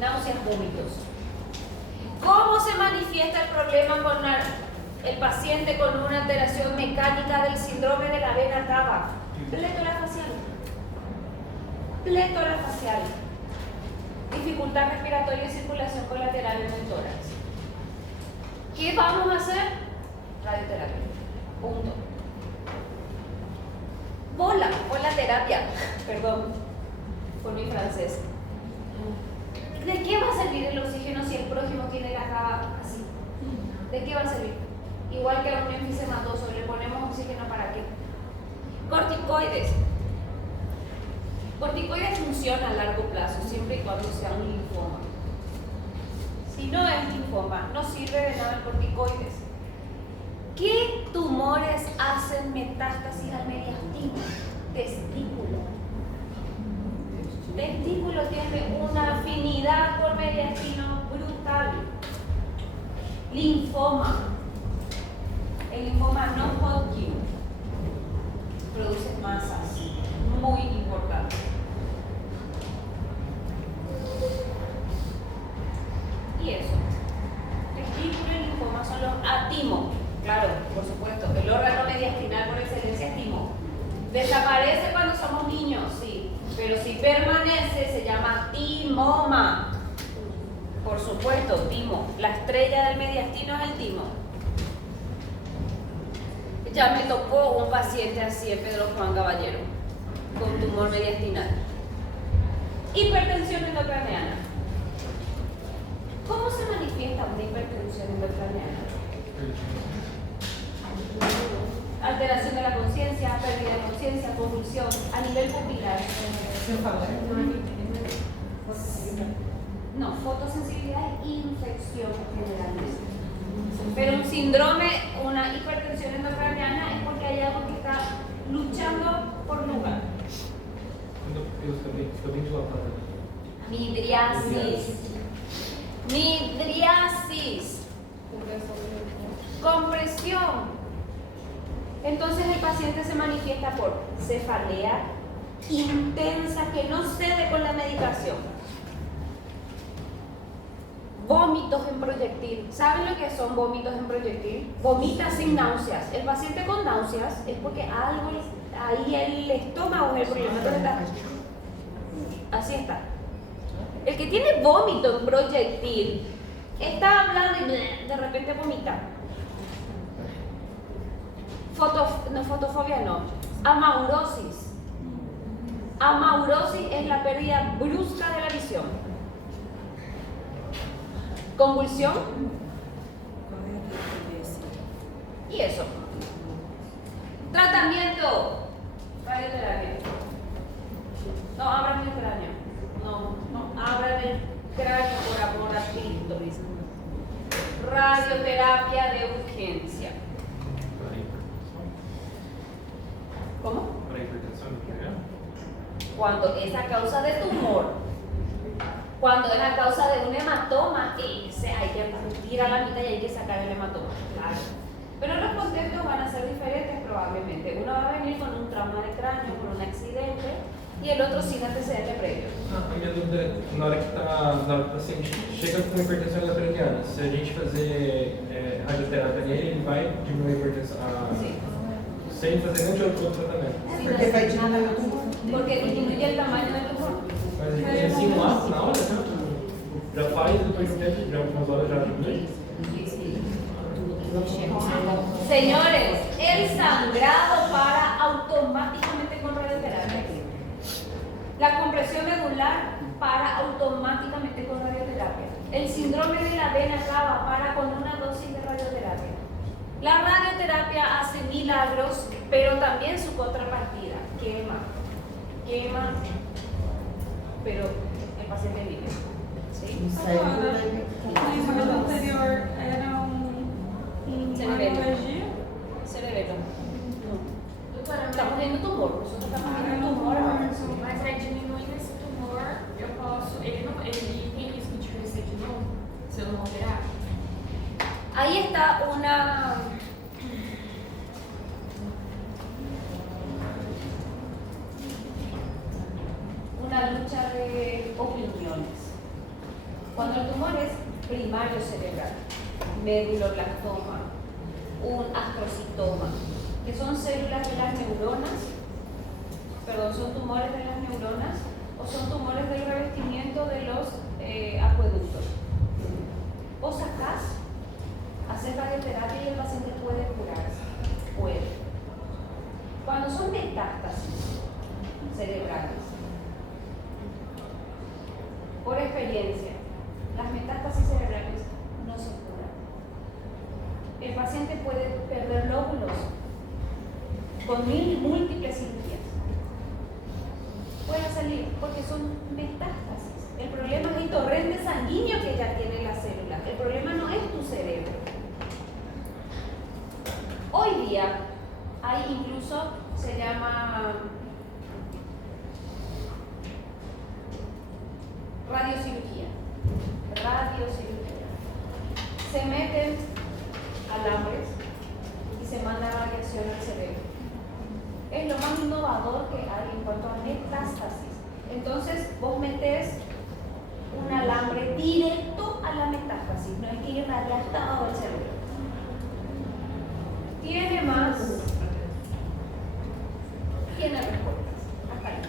Náuseas, vómitos. ¿Cómo se manifiesta el problema con el paciente con una alteración mecánica del síndrome de la vena cava? Plétora facial. Plétora facial. Dificultad respiratoria y circulación colateral en el tórax. ¿Qué vamos a hacer? Radioterapia. Punto. Bola terapia. Perdón por mi francés. ¿De qué va a servir el oxígeno si el prójimo tiene la cava así? ¿De qué va a servir? Igual que a un enfisematoso, le ponemos oxígeno ¿para qué? Corticoides. Corticoides funciona a largo plazo, siempre y cuando sea un linfoma. Si no es linfoma, no sirve de nada el corticoides. ¿Qué tumores hacen metástasis al mediastino? Testículo. Testículo tiene una afinidad por mediastino brutal. Linfoma. El linfoma no Hodgkin produce masas, muy importante. Y eso. Testículo y linfoma son los timo. Claro, por supuesto. El órgano mediastinal por excelencia es timo. Desaparece cuando somos niños, sí. Pero si permanece, se llama timoma. Por supuesto, timo. La estrella del mediastino es el timo. Ya me tocó un paciente así en Pedro Juan Caballero, con tumor mediastinal. Hipertensión endocraniana. ¿Cómo se manifiesta una hipertensión endocraniana? Alteración de la conciencia, pérdida de conciencia, convulsión, a nivel pupilar. No, fotosensibilidad es infección generalmente. Pero un síndrome, una hipertensión endocraniana es porque hay algo que está luchando por lugar. Midriasis. Midriasis. Compresión. Entonces el paciente se manifiesta por cefalea intensa que no cede con la medicación. Vómitos en proyectil. ¿Saben lo que son vómitos en proyectil? Vomita sin náuseas. El paciente con náuseas es porque algo ahí el estómago es el problema. Así está. El que tiene vómito en proyectil está hablando y de repente vomita. Fotofobia no. Amaurosis. Amaurosis es la pérdida brusca de la visión. Convulsión. Y eso. Tratamiento. Radioterapia. No abran el cráneo. No abran el cráneo por amor a Cristo. Radioterapia de urgencia. ¿Cómo? Para hipertensión arterial. Cuando es a causa de tumor. Cuando es a causa de un hematoma, hay que partir a la mitad y hay que sacar el hematoma. Claro. Pero los contextos van a ser diferentes probablemente. Uno va a venir con un trauma de cráneo, con un accidente, y el outro sin antecedente previo. A minha dúvida é, na hora que o paciente chega com hipertensão intracraniana, se a gente fazer radioterapia nele, ele vai diminuir a hipertensão sem fazer nenhum outro tratamento. Porque vai diminuir o tumor. Porque disminuye el tamaño del tumor. Mas a gente tem simular na hora, já faz, depois de um tempo, já algumas horas já diminui. Señores, el sangrado para automáticamente con radioterapia. La compresión medular para automáticamente con radioterapia. El síndrome de la vena cava para con una dosis de radioterapia. La radioterapia hace milagros, pero también su contrapartida, quema, pero el paciente vive. ¿Sí? Agora, no exame anterior era radiologia? Cerebelo. Doutora, Estamos vendo tumor, nosotros estamos vendo tumor ahora. mas aí diminuindo esse tumor, eu posso. Ele tem risco de crescer de novo se eu não operar? Ahí está una lucha de opiniones. Cuando el tumor es primario cerebral, meduloblastoma, un astrocitoma, que son células de las neuronas, son tumores de las neuronas o son tumores del revestimiento de los acueductos. Vos sacás, haces radioterapia y el paciente puede curarse. Puede. Cuando son metástasis cerebrales, por experiencia, las metástasis cerebrales no se curan. El paciente puede perder lóbulos con múltiples cirugías. Puede salir porque son metástasis. El problema es el torrente sanguíneo que ya tiene la célula. El problema no es tu cerebro. Hoy día hay incluso, se llama radiocirugía. Se meten alambres y se Entonces vos metés un alambre directo a la metástasis, no hay que ir nadie hasta abajo del cerebro. ¿Tiene más? Tiene respuestas, hasta ahí.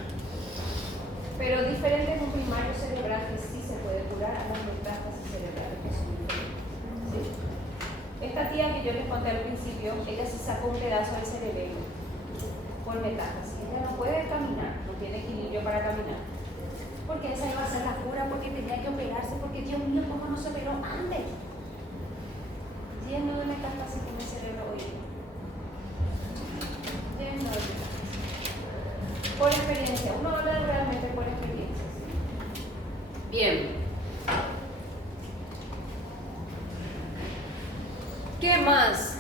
Pero diferente en un primario cerebral que sí se puede curar a las metástasis cerebrales que son diferentes. ¿Sí? Esta tía que yo les conté al principio, ella se sacó un pedazo del cerebelo por metástasis. Ella no puede caminar, no tiene equilibrio para caminar. Porque esa iba a ser la cura, porque tenía que operarse, porque Dios mío, ¿cómo no se operó antes? Lleno de metástasis en el cerebro hoy. Lleno de metástasis. Por experiencia, uno habla realmente por experiencia. Bien. ¿Qué más?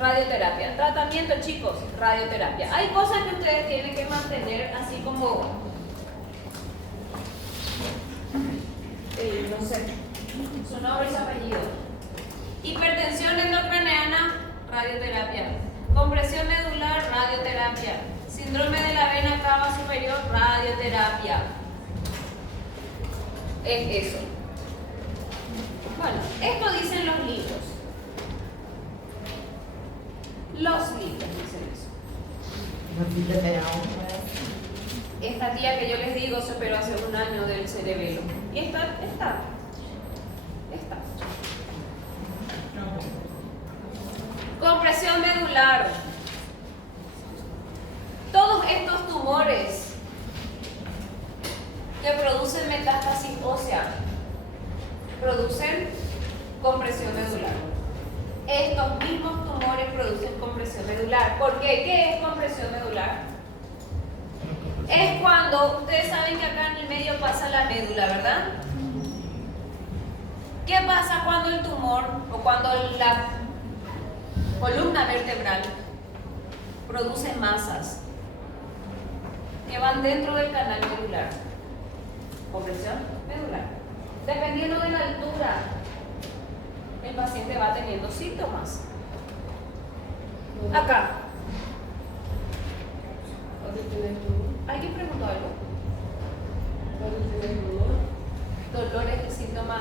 Radioterapia. Tratamiento, chicos, radioterapia. Hay cosas que ustedes tienen que mantener así como, no sé, su nombre y su apellido. Hipertensión endocraniana, radioterapia. Compresión medular, radioterapia. Síndrome de la vena cava superior, radioterapia. Es eso. Bueno, esto dicen los libros. Los libros dicen eso. Esta tía que yo les digo se operó hace un año del cerebelo. Y está. Compresión medular. Todos estos tumores que producen metástasis ósea producen compresión medular. Estos mismos tumores producen compresión medular. ¿Por qué? ¿Qué es compresión medular? Es cuando, ustedes saben que acá en el medio pasa la médula, ¿verdad? ¿Qué pasa cuando el tumor o cuando la columna vertebral produce masas que van dentro del canal medular? Compresión medular. Dependiendo de la altura, el paciente va teniendo síntomas. Acá. ¿Alguien preguntó algo? Dolor es el síntoma,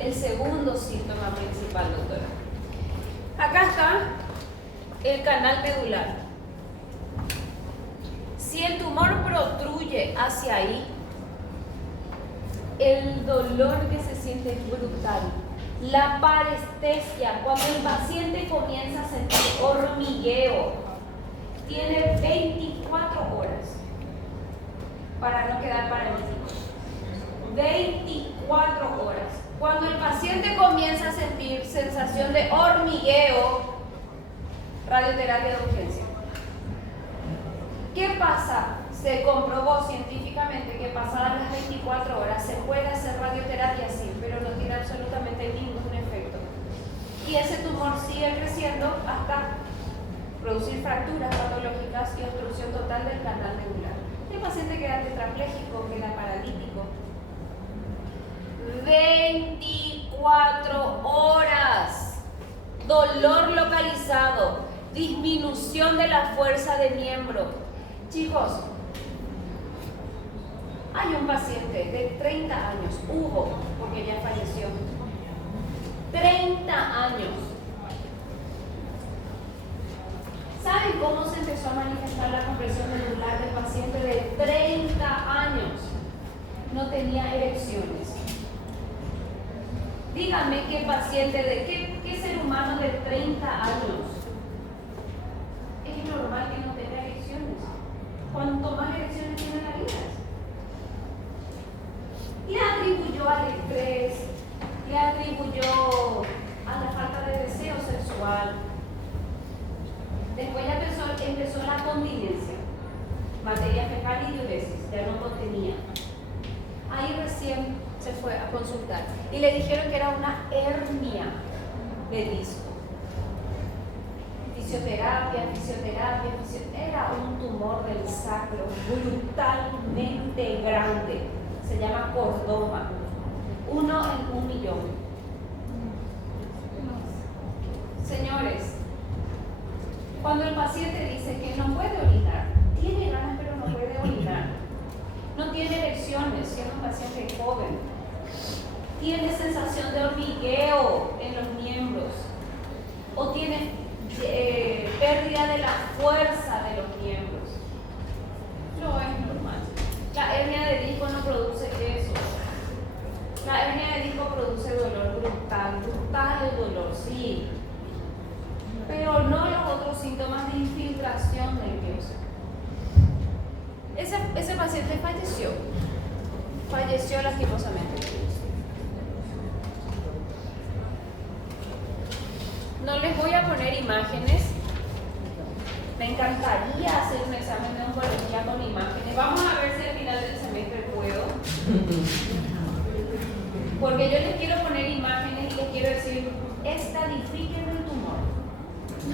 el segundo síntoma principal, doctora. Acá está el canal medular. Si el tumor protruye hacia ahí, el dolor que se siente es brutal. La parestesia, cuando el paciente comienza a sentir hormigueo, tiene 24 horas para no quedar paralítico. 24 horas. Cuando el paciente comienza a sentir sensación de hormigueo, radioterapia de urgencia. ¿Qué pasa? Se comprobó científicamente que pasadas las 24 horas se puede hacer radioterapia, sí, pero no tiene absolutamente ningún efecto. Y ese tumor sigue creciendo hasta producir fracturas patológicas y obstrucción total del canal medular. El paciente queda tetrapléjico, queda paralítico. 24 horas. Dolor localizado, disminución de la fuerza de miembro. Chicos, hay un paciente de 30 años, Hugo, porque ya falleció. 30 años. ¿Saben cómo se empezó a manifestar la compresión medular del paciente de 30 años? No tenía erecciones. Díganme qué paciente, qué ser humano de 30 años es normal que no tenga erecciones. Cuanto más erecciones tiene la vida. Le atribuyó al estrés, le atribuyó a la falta de deseo sexual. Después ya empezó la continencia, materia fecal y diuresis, ya no contenía. Ahí recién se fue a consultar y le dijeron que era una hernia de disco. Fisioterapia, era un tumor del sacro brutalmente grande. Se llama cordoma. 1 en 1 millón. Señores, cuando el paciente dice que no puede orinar, tiene ganas pero no puede orinar, tiene erecciones, siendo un paciente joven. Tiene sensación de hormigueo en los miembros. O tiene pérdida de la fuerza de los miembros. No es normal. La hernia de disco no produce eso. La hernia de disco produce dolor brutal el dolor, sí. Pero no los otros síntomas de infiltración nerviosa. Ese paciente falleció lastimosamente. No les voy a poner imágenes. Me encantaría hacer un examen de oncología con imágenes. Vamos a ver si al final del semestre puedo. Porque yo les quiero poner imágenes y les quiero decir, estadifiquen el tumor.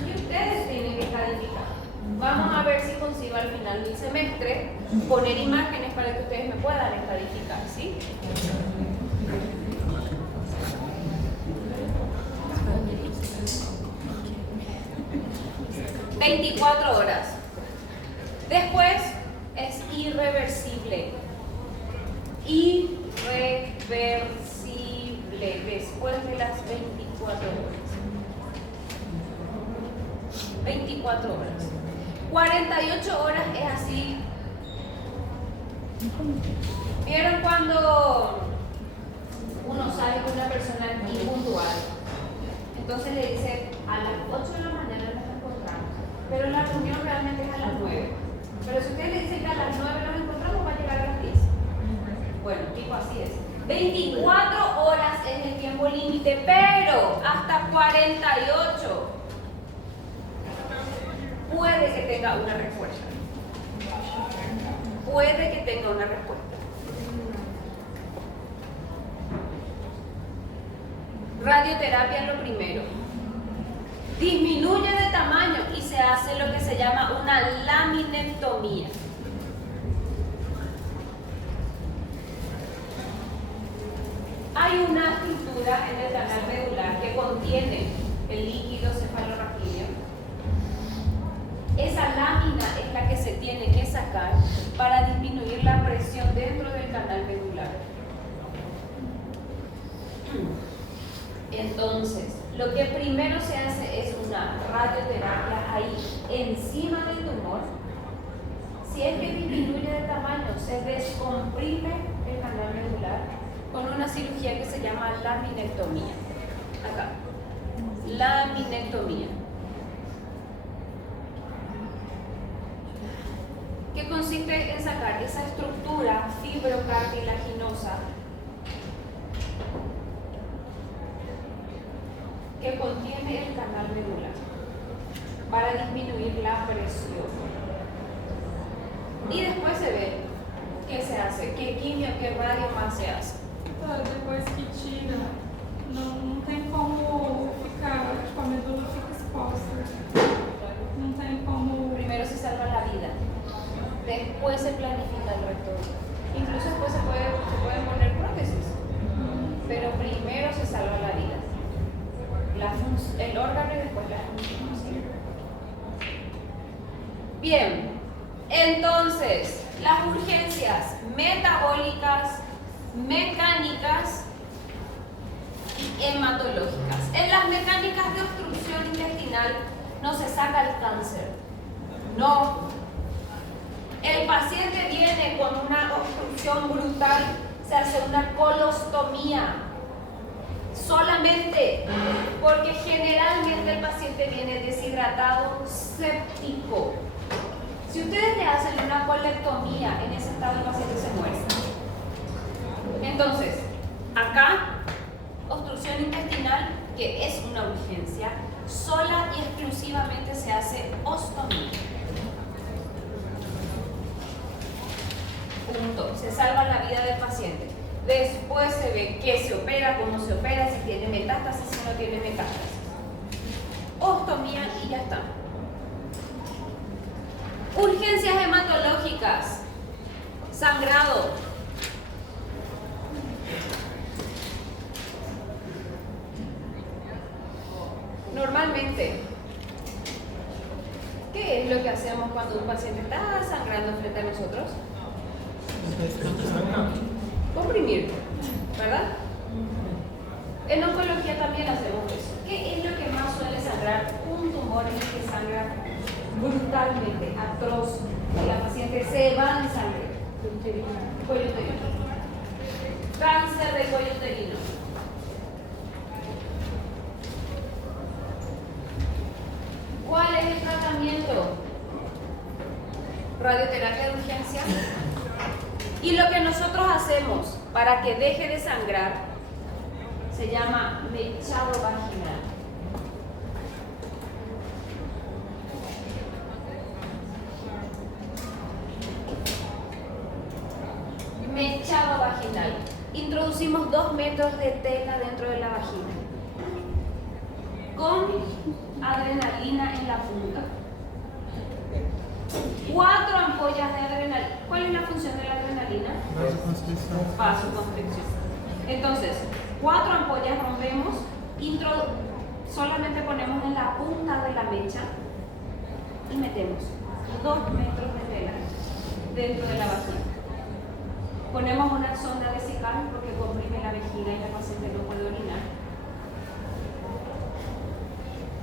Y ustedes tienen que estadificar. Vamos a ver si consigo al final del semestre poner imágenes para que ustedes me puedan estadificar, ¿sí? ...24 horas. Después es irreversible. Irreversible después de las 24 horas. 24 horas. 48 horas es así. ¿Vieron cuando uno sale con una persona impuntual? Entonces le dice, a las 8 de la mañana nos encontramos. Pero la reunión realmente es a las 9. Pero si ustedes le dicen que a las 9 nos encontramos, va a llegar a las 10. Bueno, tipo así es. 24 horas es el tiempo límite, pero hasta 48 puede que tenga una respuesta. Puede que tenga una respuesta. Radioterapia es lo primero. Disminuye de tamaño y se hace lo que se llama una laminectomía. Hay una estructura en el canal medular que contiene el líquido cefalorraquídeo. Esa lámina es la que se tiene que sacar para disminuir la presión dentro del canal medular. Entonces, lo que primero se hace es una radioterapia ahí, encima del tumor. Si es que disminuye de tamaño, se descomprime el canal medular con una cirugía que se llama laminectomía. Acá. Laminectomía. Que consiste en sacar esa estructura fibrocartilaginosa que contiene el canal medular para disminuir la presión. Y después se ve qué se hace, qué quimio, qué radio más se hace. Depois que tira, não tem como ficar, tipo, a medula fica exposta. Não tem como. Primero se salva la vida, después se planifica el resto. Incluso después se pueden poner prótesis, pero primero se salva la vida. El órgano y después la función. Bien, entonces, las urgencias metabólicas, mecánicas y hematológicas. En las mecánicas de obstrucción intestinal no se saca el cáncer. No. El paciente viene con una obstrucción brutal, se hace una colostomía. Solamente porque generalmente el paciente viene deshidratado, séptico. Si ustedes le hacen una colectomía, en ese estado el paciente se muere. Entonces, acá, obstrucción intestinal, que es una urgencia, sola y exclusivamente se hace ostomía. Punto. Se salva la vida del paciente. Después se ve qué se opera, cómo se opera, si tiene metástasis, si no tiene metástasis. Ostomía y ya está. Urgencias hematológicas. Sangrado. Normalmente, ¿qué es lo que hacemos cuando un paciente está sangrando frente a nosotros? de cuello uterino. ¿Cuál es el tratamiento? Radioterapia de urgencia. Y lo que nosotros hacemos para que deje de sangrar se llama mechado vaginal. Mechado vaginal. Introducimos 2 metros de tela dentro de la vagina con adrenalina en la punta. 4 ampollas de adrenalina. ¿Cuál es la función de la adrenalina? Vasoconstricción. Vasoconstricción. Entonces, 4 ampollas rompemos, solamente ponemos en la punta de la mecha y metemos 2 metros de tela dentro de la vagina. Ponemos una sonda vesical porque comprime la vejiga y la paciente no puede orinar.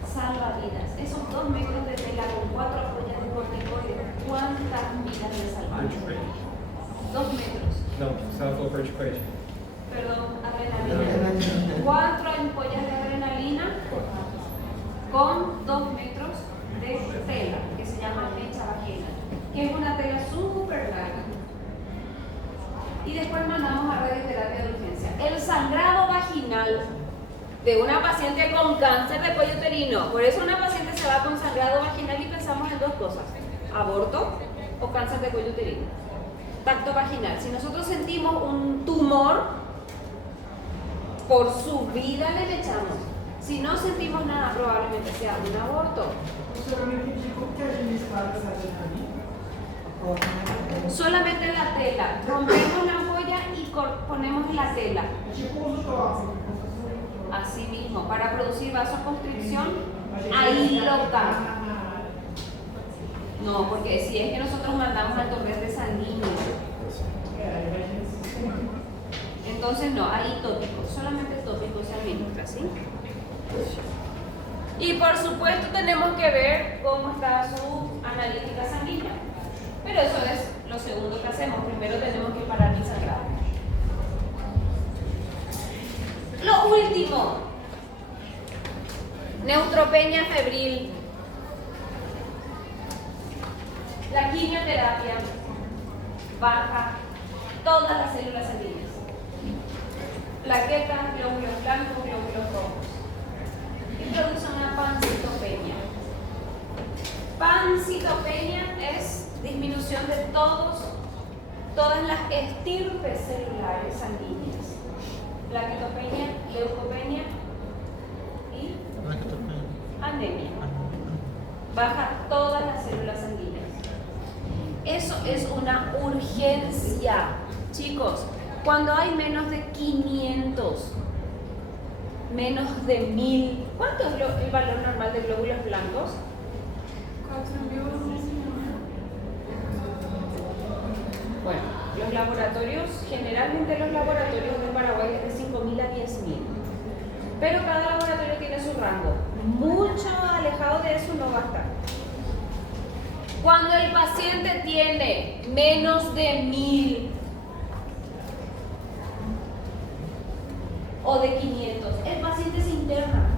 Salva vidas. Esos 2 metros de tela con 4 ampollas de corticoides, ¿cuántas vidas le salvamos? 2 metros. No, estaba con corticoide. Perdón, adrenalina. 4 ampollas de adrenalina con 2 metros de tela, que se llama mecha vaginal, que es una tela súper larga. Y después mandamos a radioterapia de urgencia. El sangrado vaginal de una paciente con cáncer de cuello uterino. Por eso una paciente se va con sangrado vaginal y pensamos en 2 cosas: aborto o cáncer de cuello uterino. Tacto vaginal. Si nosotros sentimos un tumor, por su vida le echamos. Si no sentimos nada, probablemente sea un aborto. Solamente la tela. Rompemos la ampolla y ponemos la tela. Así mismo, para producir vasoconstricción, ahí local. No, porque si es que nosotros mandamos al torrente sanguíneo, entonces no, ahí tópico, solamente tópico se administra, ¿sí? Y por supuesto tenemos que ver cómo está su analítica sanguínea. Pero eso es lo segundo que hacemos. Primero tenemos que parar el sangrado. Lo último, neutropenia febril. La quimioterapia baja todas las células sanguíneas. Plaquetas, glóbulos blancos, glóbulos rojos. Y produce una pancitopenia. Pancitopenia es disminución de todas las estirpes celulares sanguíneas. Plaquetopenia, leucopenia y anemia. Baja todas las células sanguíneas. Eso es una urgencia. Chicos, cuando hay menos de 500, menos de 1000, ¿cuánto es el valor normal de glóbulos blancos? 4.000. Bueno, los laboratorios, generalmente los laboratorios de Paraguay es de 5.000 a 10.000. Pero cada laboratorio tiene su rango. Mucho alejado de eso no va a estar. Cuando el paciente tiene menos de 1000 o de 500, el paciente se interna.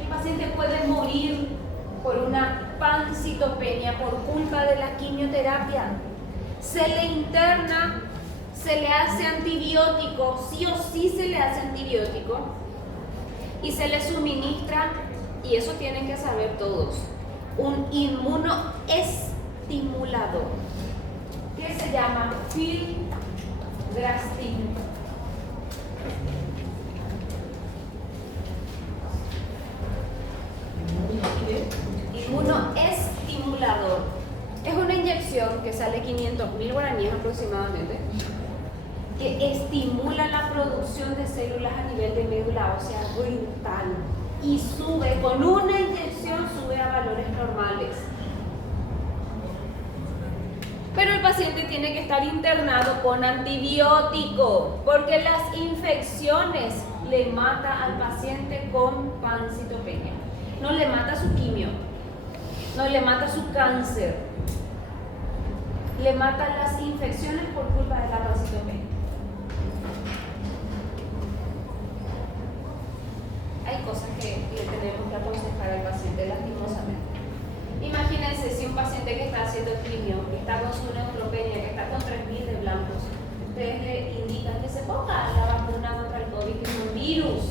El paciente puede morir por una pancitopenia por culpa de la quimioterapia. Se le interna, se le hace antibiótico, sí o sí se le hace antibiótico y se le suministra, y eso tienen que saber todos, un inmunoestimulador que se llama filgrastim. Inmunoestimulador. Es una inyección que sale 500.000 guaraníes aproximadamente, que estimula la producción de células a nivel de médula ósea brutal y sube, con una inyección sube a valores normales. Pero el paciente tiene que estar internado con antibiótico, porque las infecciones le mata al paciente con pancitopenia. No le mata su quimio, no le mata su cáncer, le matan las infecciones por culpa de la pancitopenia. ponga la vacuna contra el COVID, que son virus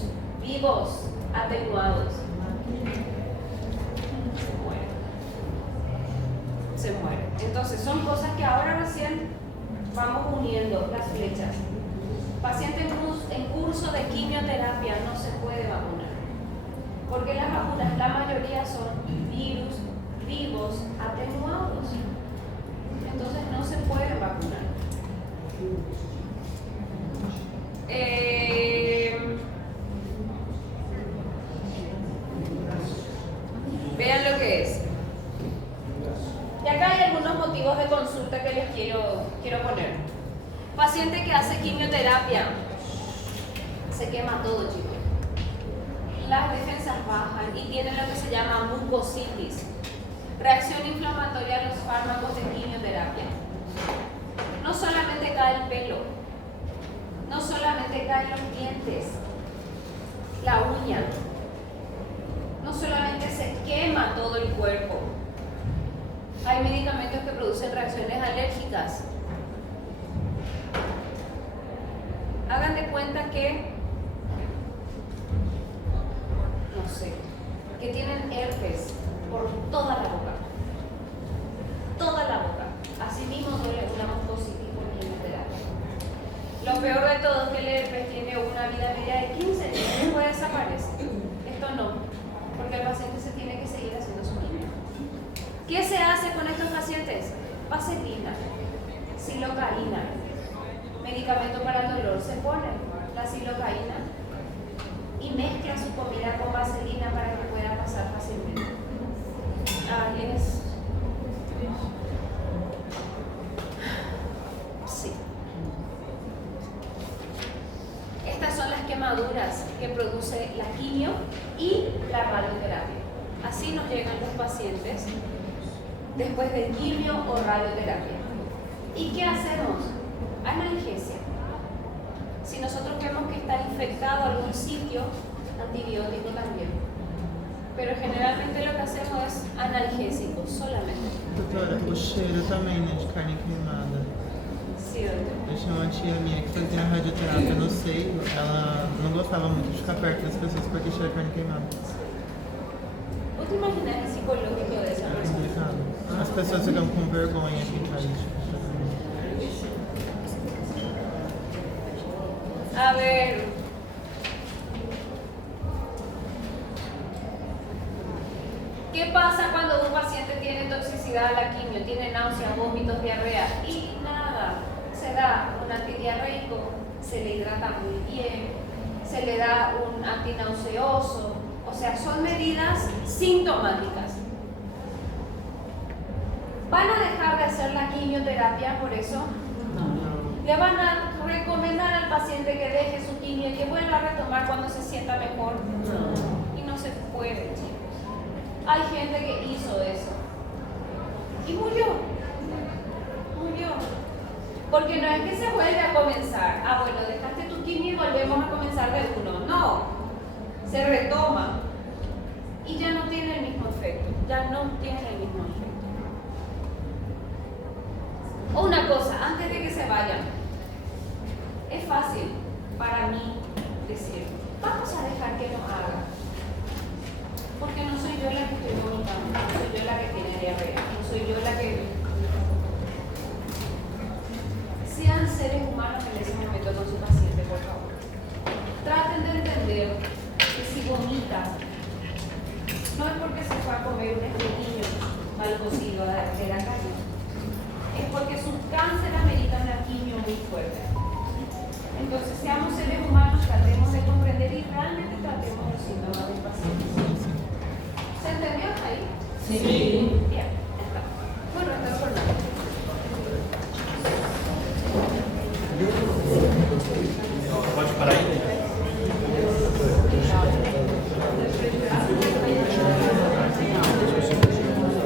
vivos, atenuados. Se muere. Entonces son cosas que ahora recién vamos uniendo las flechas. Paciente en curso de quimioterapia no se puede vacunar, porque las vacunas, la mayoría son virus vivos atenuados. Entonces no se puede vacunar. Vean lo que es. Y acá hay algunos motivos de consulta que les quiero poner. Paciente que hace quimioterapia, se quema todo, chicos. Las defensas bajan y tienen lo que se llama mucositis, reacción inflamatoria a los fármacos de quimioterapia. No solamente cae el pelo, no solamente caen los dientes, la uña, no solamente se quema todo el cuerpo. Hay medicamentos que producen reacciones alérgicas. Hagan de cuenta que, no sé, que tienen herpes por toda la boca. Toda la boca. Así mismo duele una mucositis por quimioterapia. Lo peor de todo es que el herpes tiene una vida media de 15 días y después desaparece. Esto no, porque el paciente se tiene que seguir haciendo su quimio. ¿Qué se hace con estos pacientes? Vaselina, silocaína, medicamento para el dolor. Se pone la silocaína y mezcla su comida con vaselina para que pueda pasar fácilmente. Sí. Estas son las quemaduras que produce la quimio y la radioterapia. Así nos llegan los pacientes después de quimio o radioterapia. ¿Y qué hacemos? Analgesia. Si nosotros vemos que está infectado algún sitio, antibiótico también. Pero generalmente lo que hacemos es analgésico solamente. Doutora, o cheiro também, né, de carne queimada. Sim, Eu tinha uma tia minha que fazia radioterapia no seio, ela não gostava muito de ficar perto das pessoas porque cheira carne queimada. ¿Vos te imaginas el psicológico de esa É persona? complicado. As pessoas ficam com vergonha de faz isso. A ver. ¿Qué pasa cuando un paciente tiene toxicidad a la quimio? Tiene náuseas, vómitos, diarrea y nada. Se da un antidiarreico, se le hidrata muy bien, se le da un antinauseoso. O sea, son medidas sintomáticas. ¿Van a dejar de hacer la quimioterapia por eso? Le van a recomendar al paciente que deje su quimio y que vuelva a retomar cuando se sienta mejor. Y no se puede, chicos. Hay gente que hizo eso y murió. Porque no es que se vuelve a comenzar. Bueno, dejaste tu quimio y volvemos a comenzar de uno. No, se retoma y ya no tiene el mismo efecto. Una cosa, antes de que se vayan, es fácil para mí decir, vamos a dejar que nos haga. Porque no soy yo la que estoy vomitando, no soy yo la que tiene diarrea, no soy yo la que... Sean seres humanos en ese momento con su paciente, por favor. Traten de entender que si vomita, no es porque se fue a comer un espetillo mal cocido de la calle, es porque su cáncer amerita una quimio muy fuerte. Entonces, seamos seres humanos, tratemos de comprender y realmente tratemos los síntomas del paciente. ¿Se entendió ahí? Sí.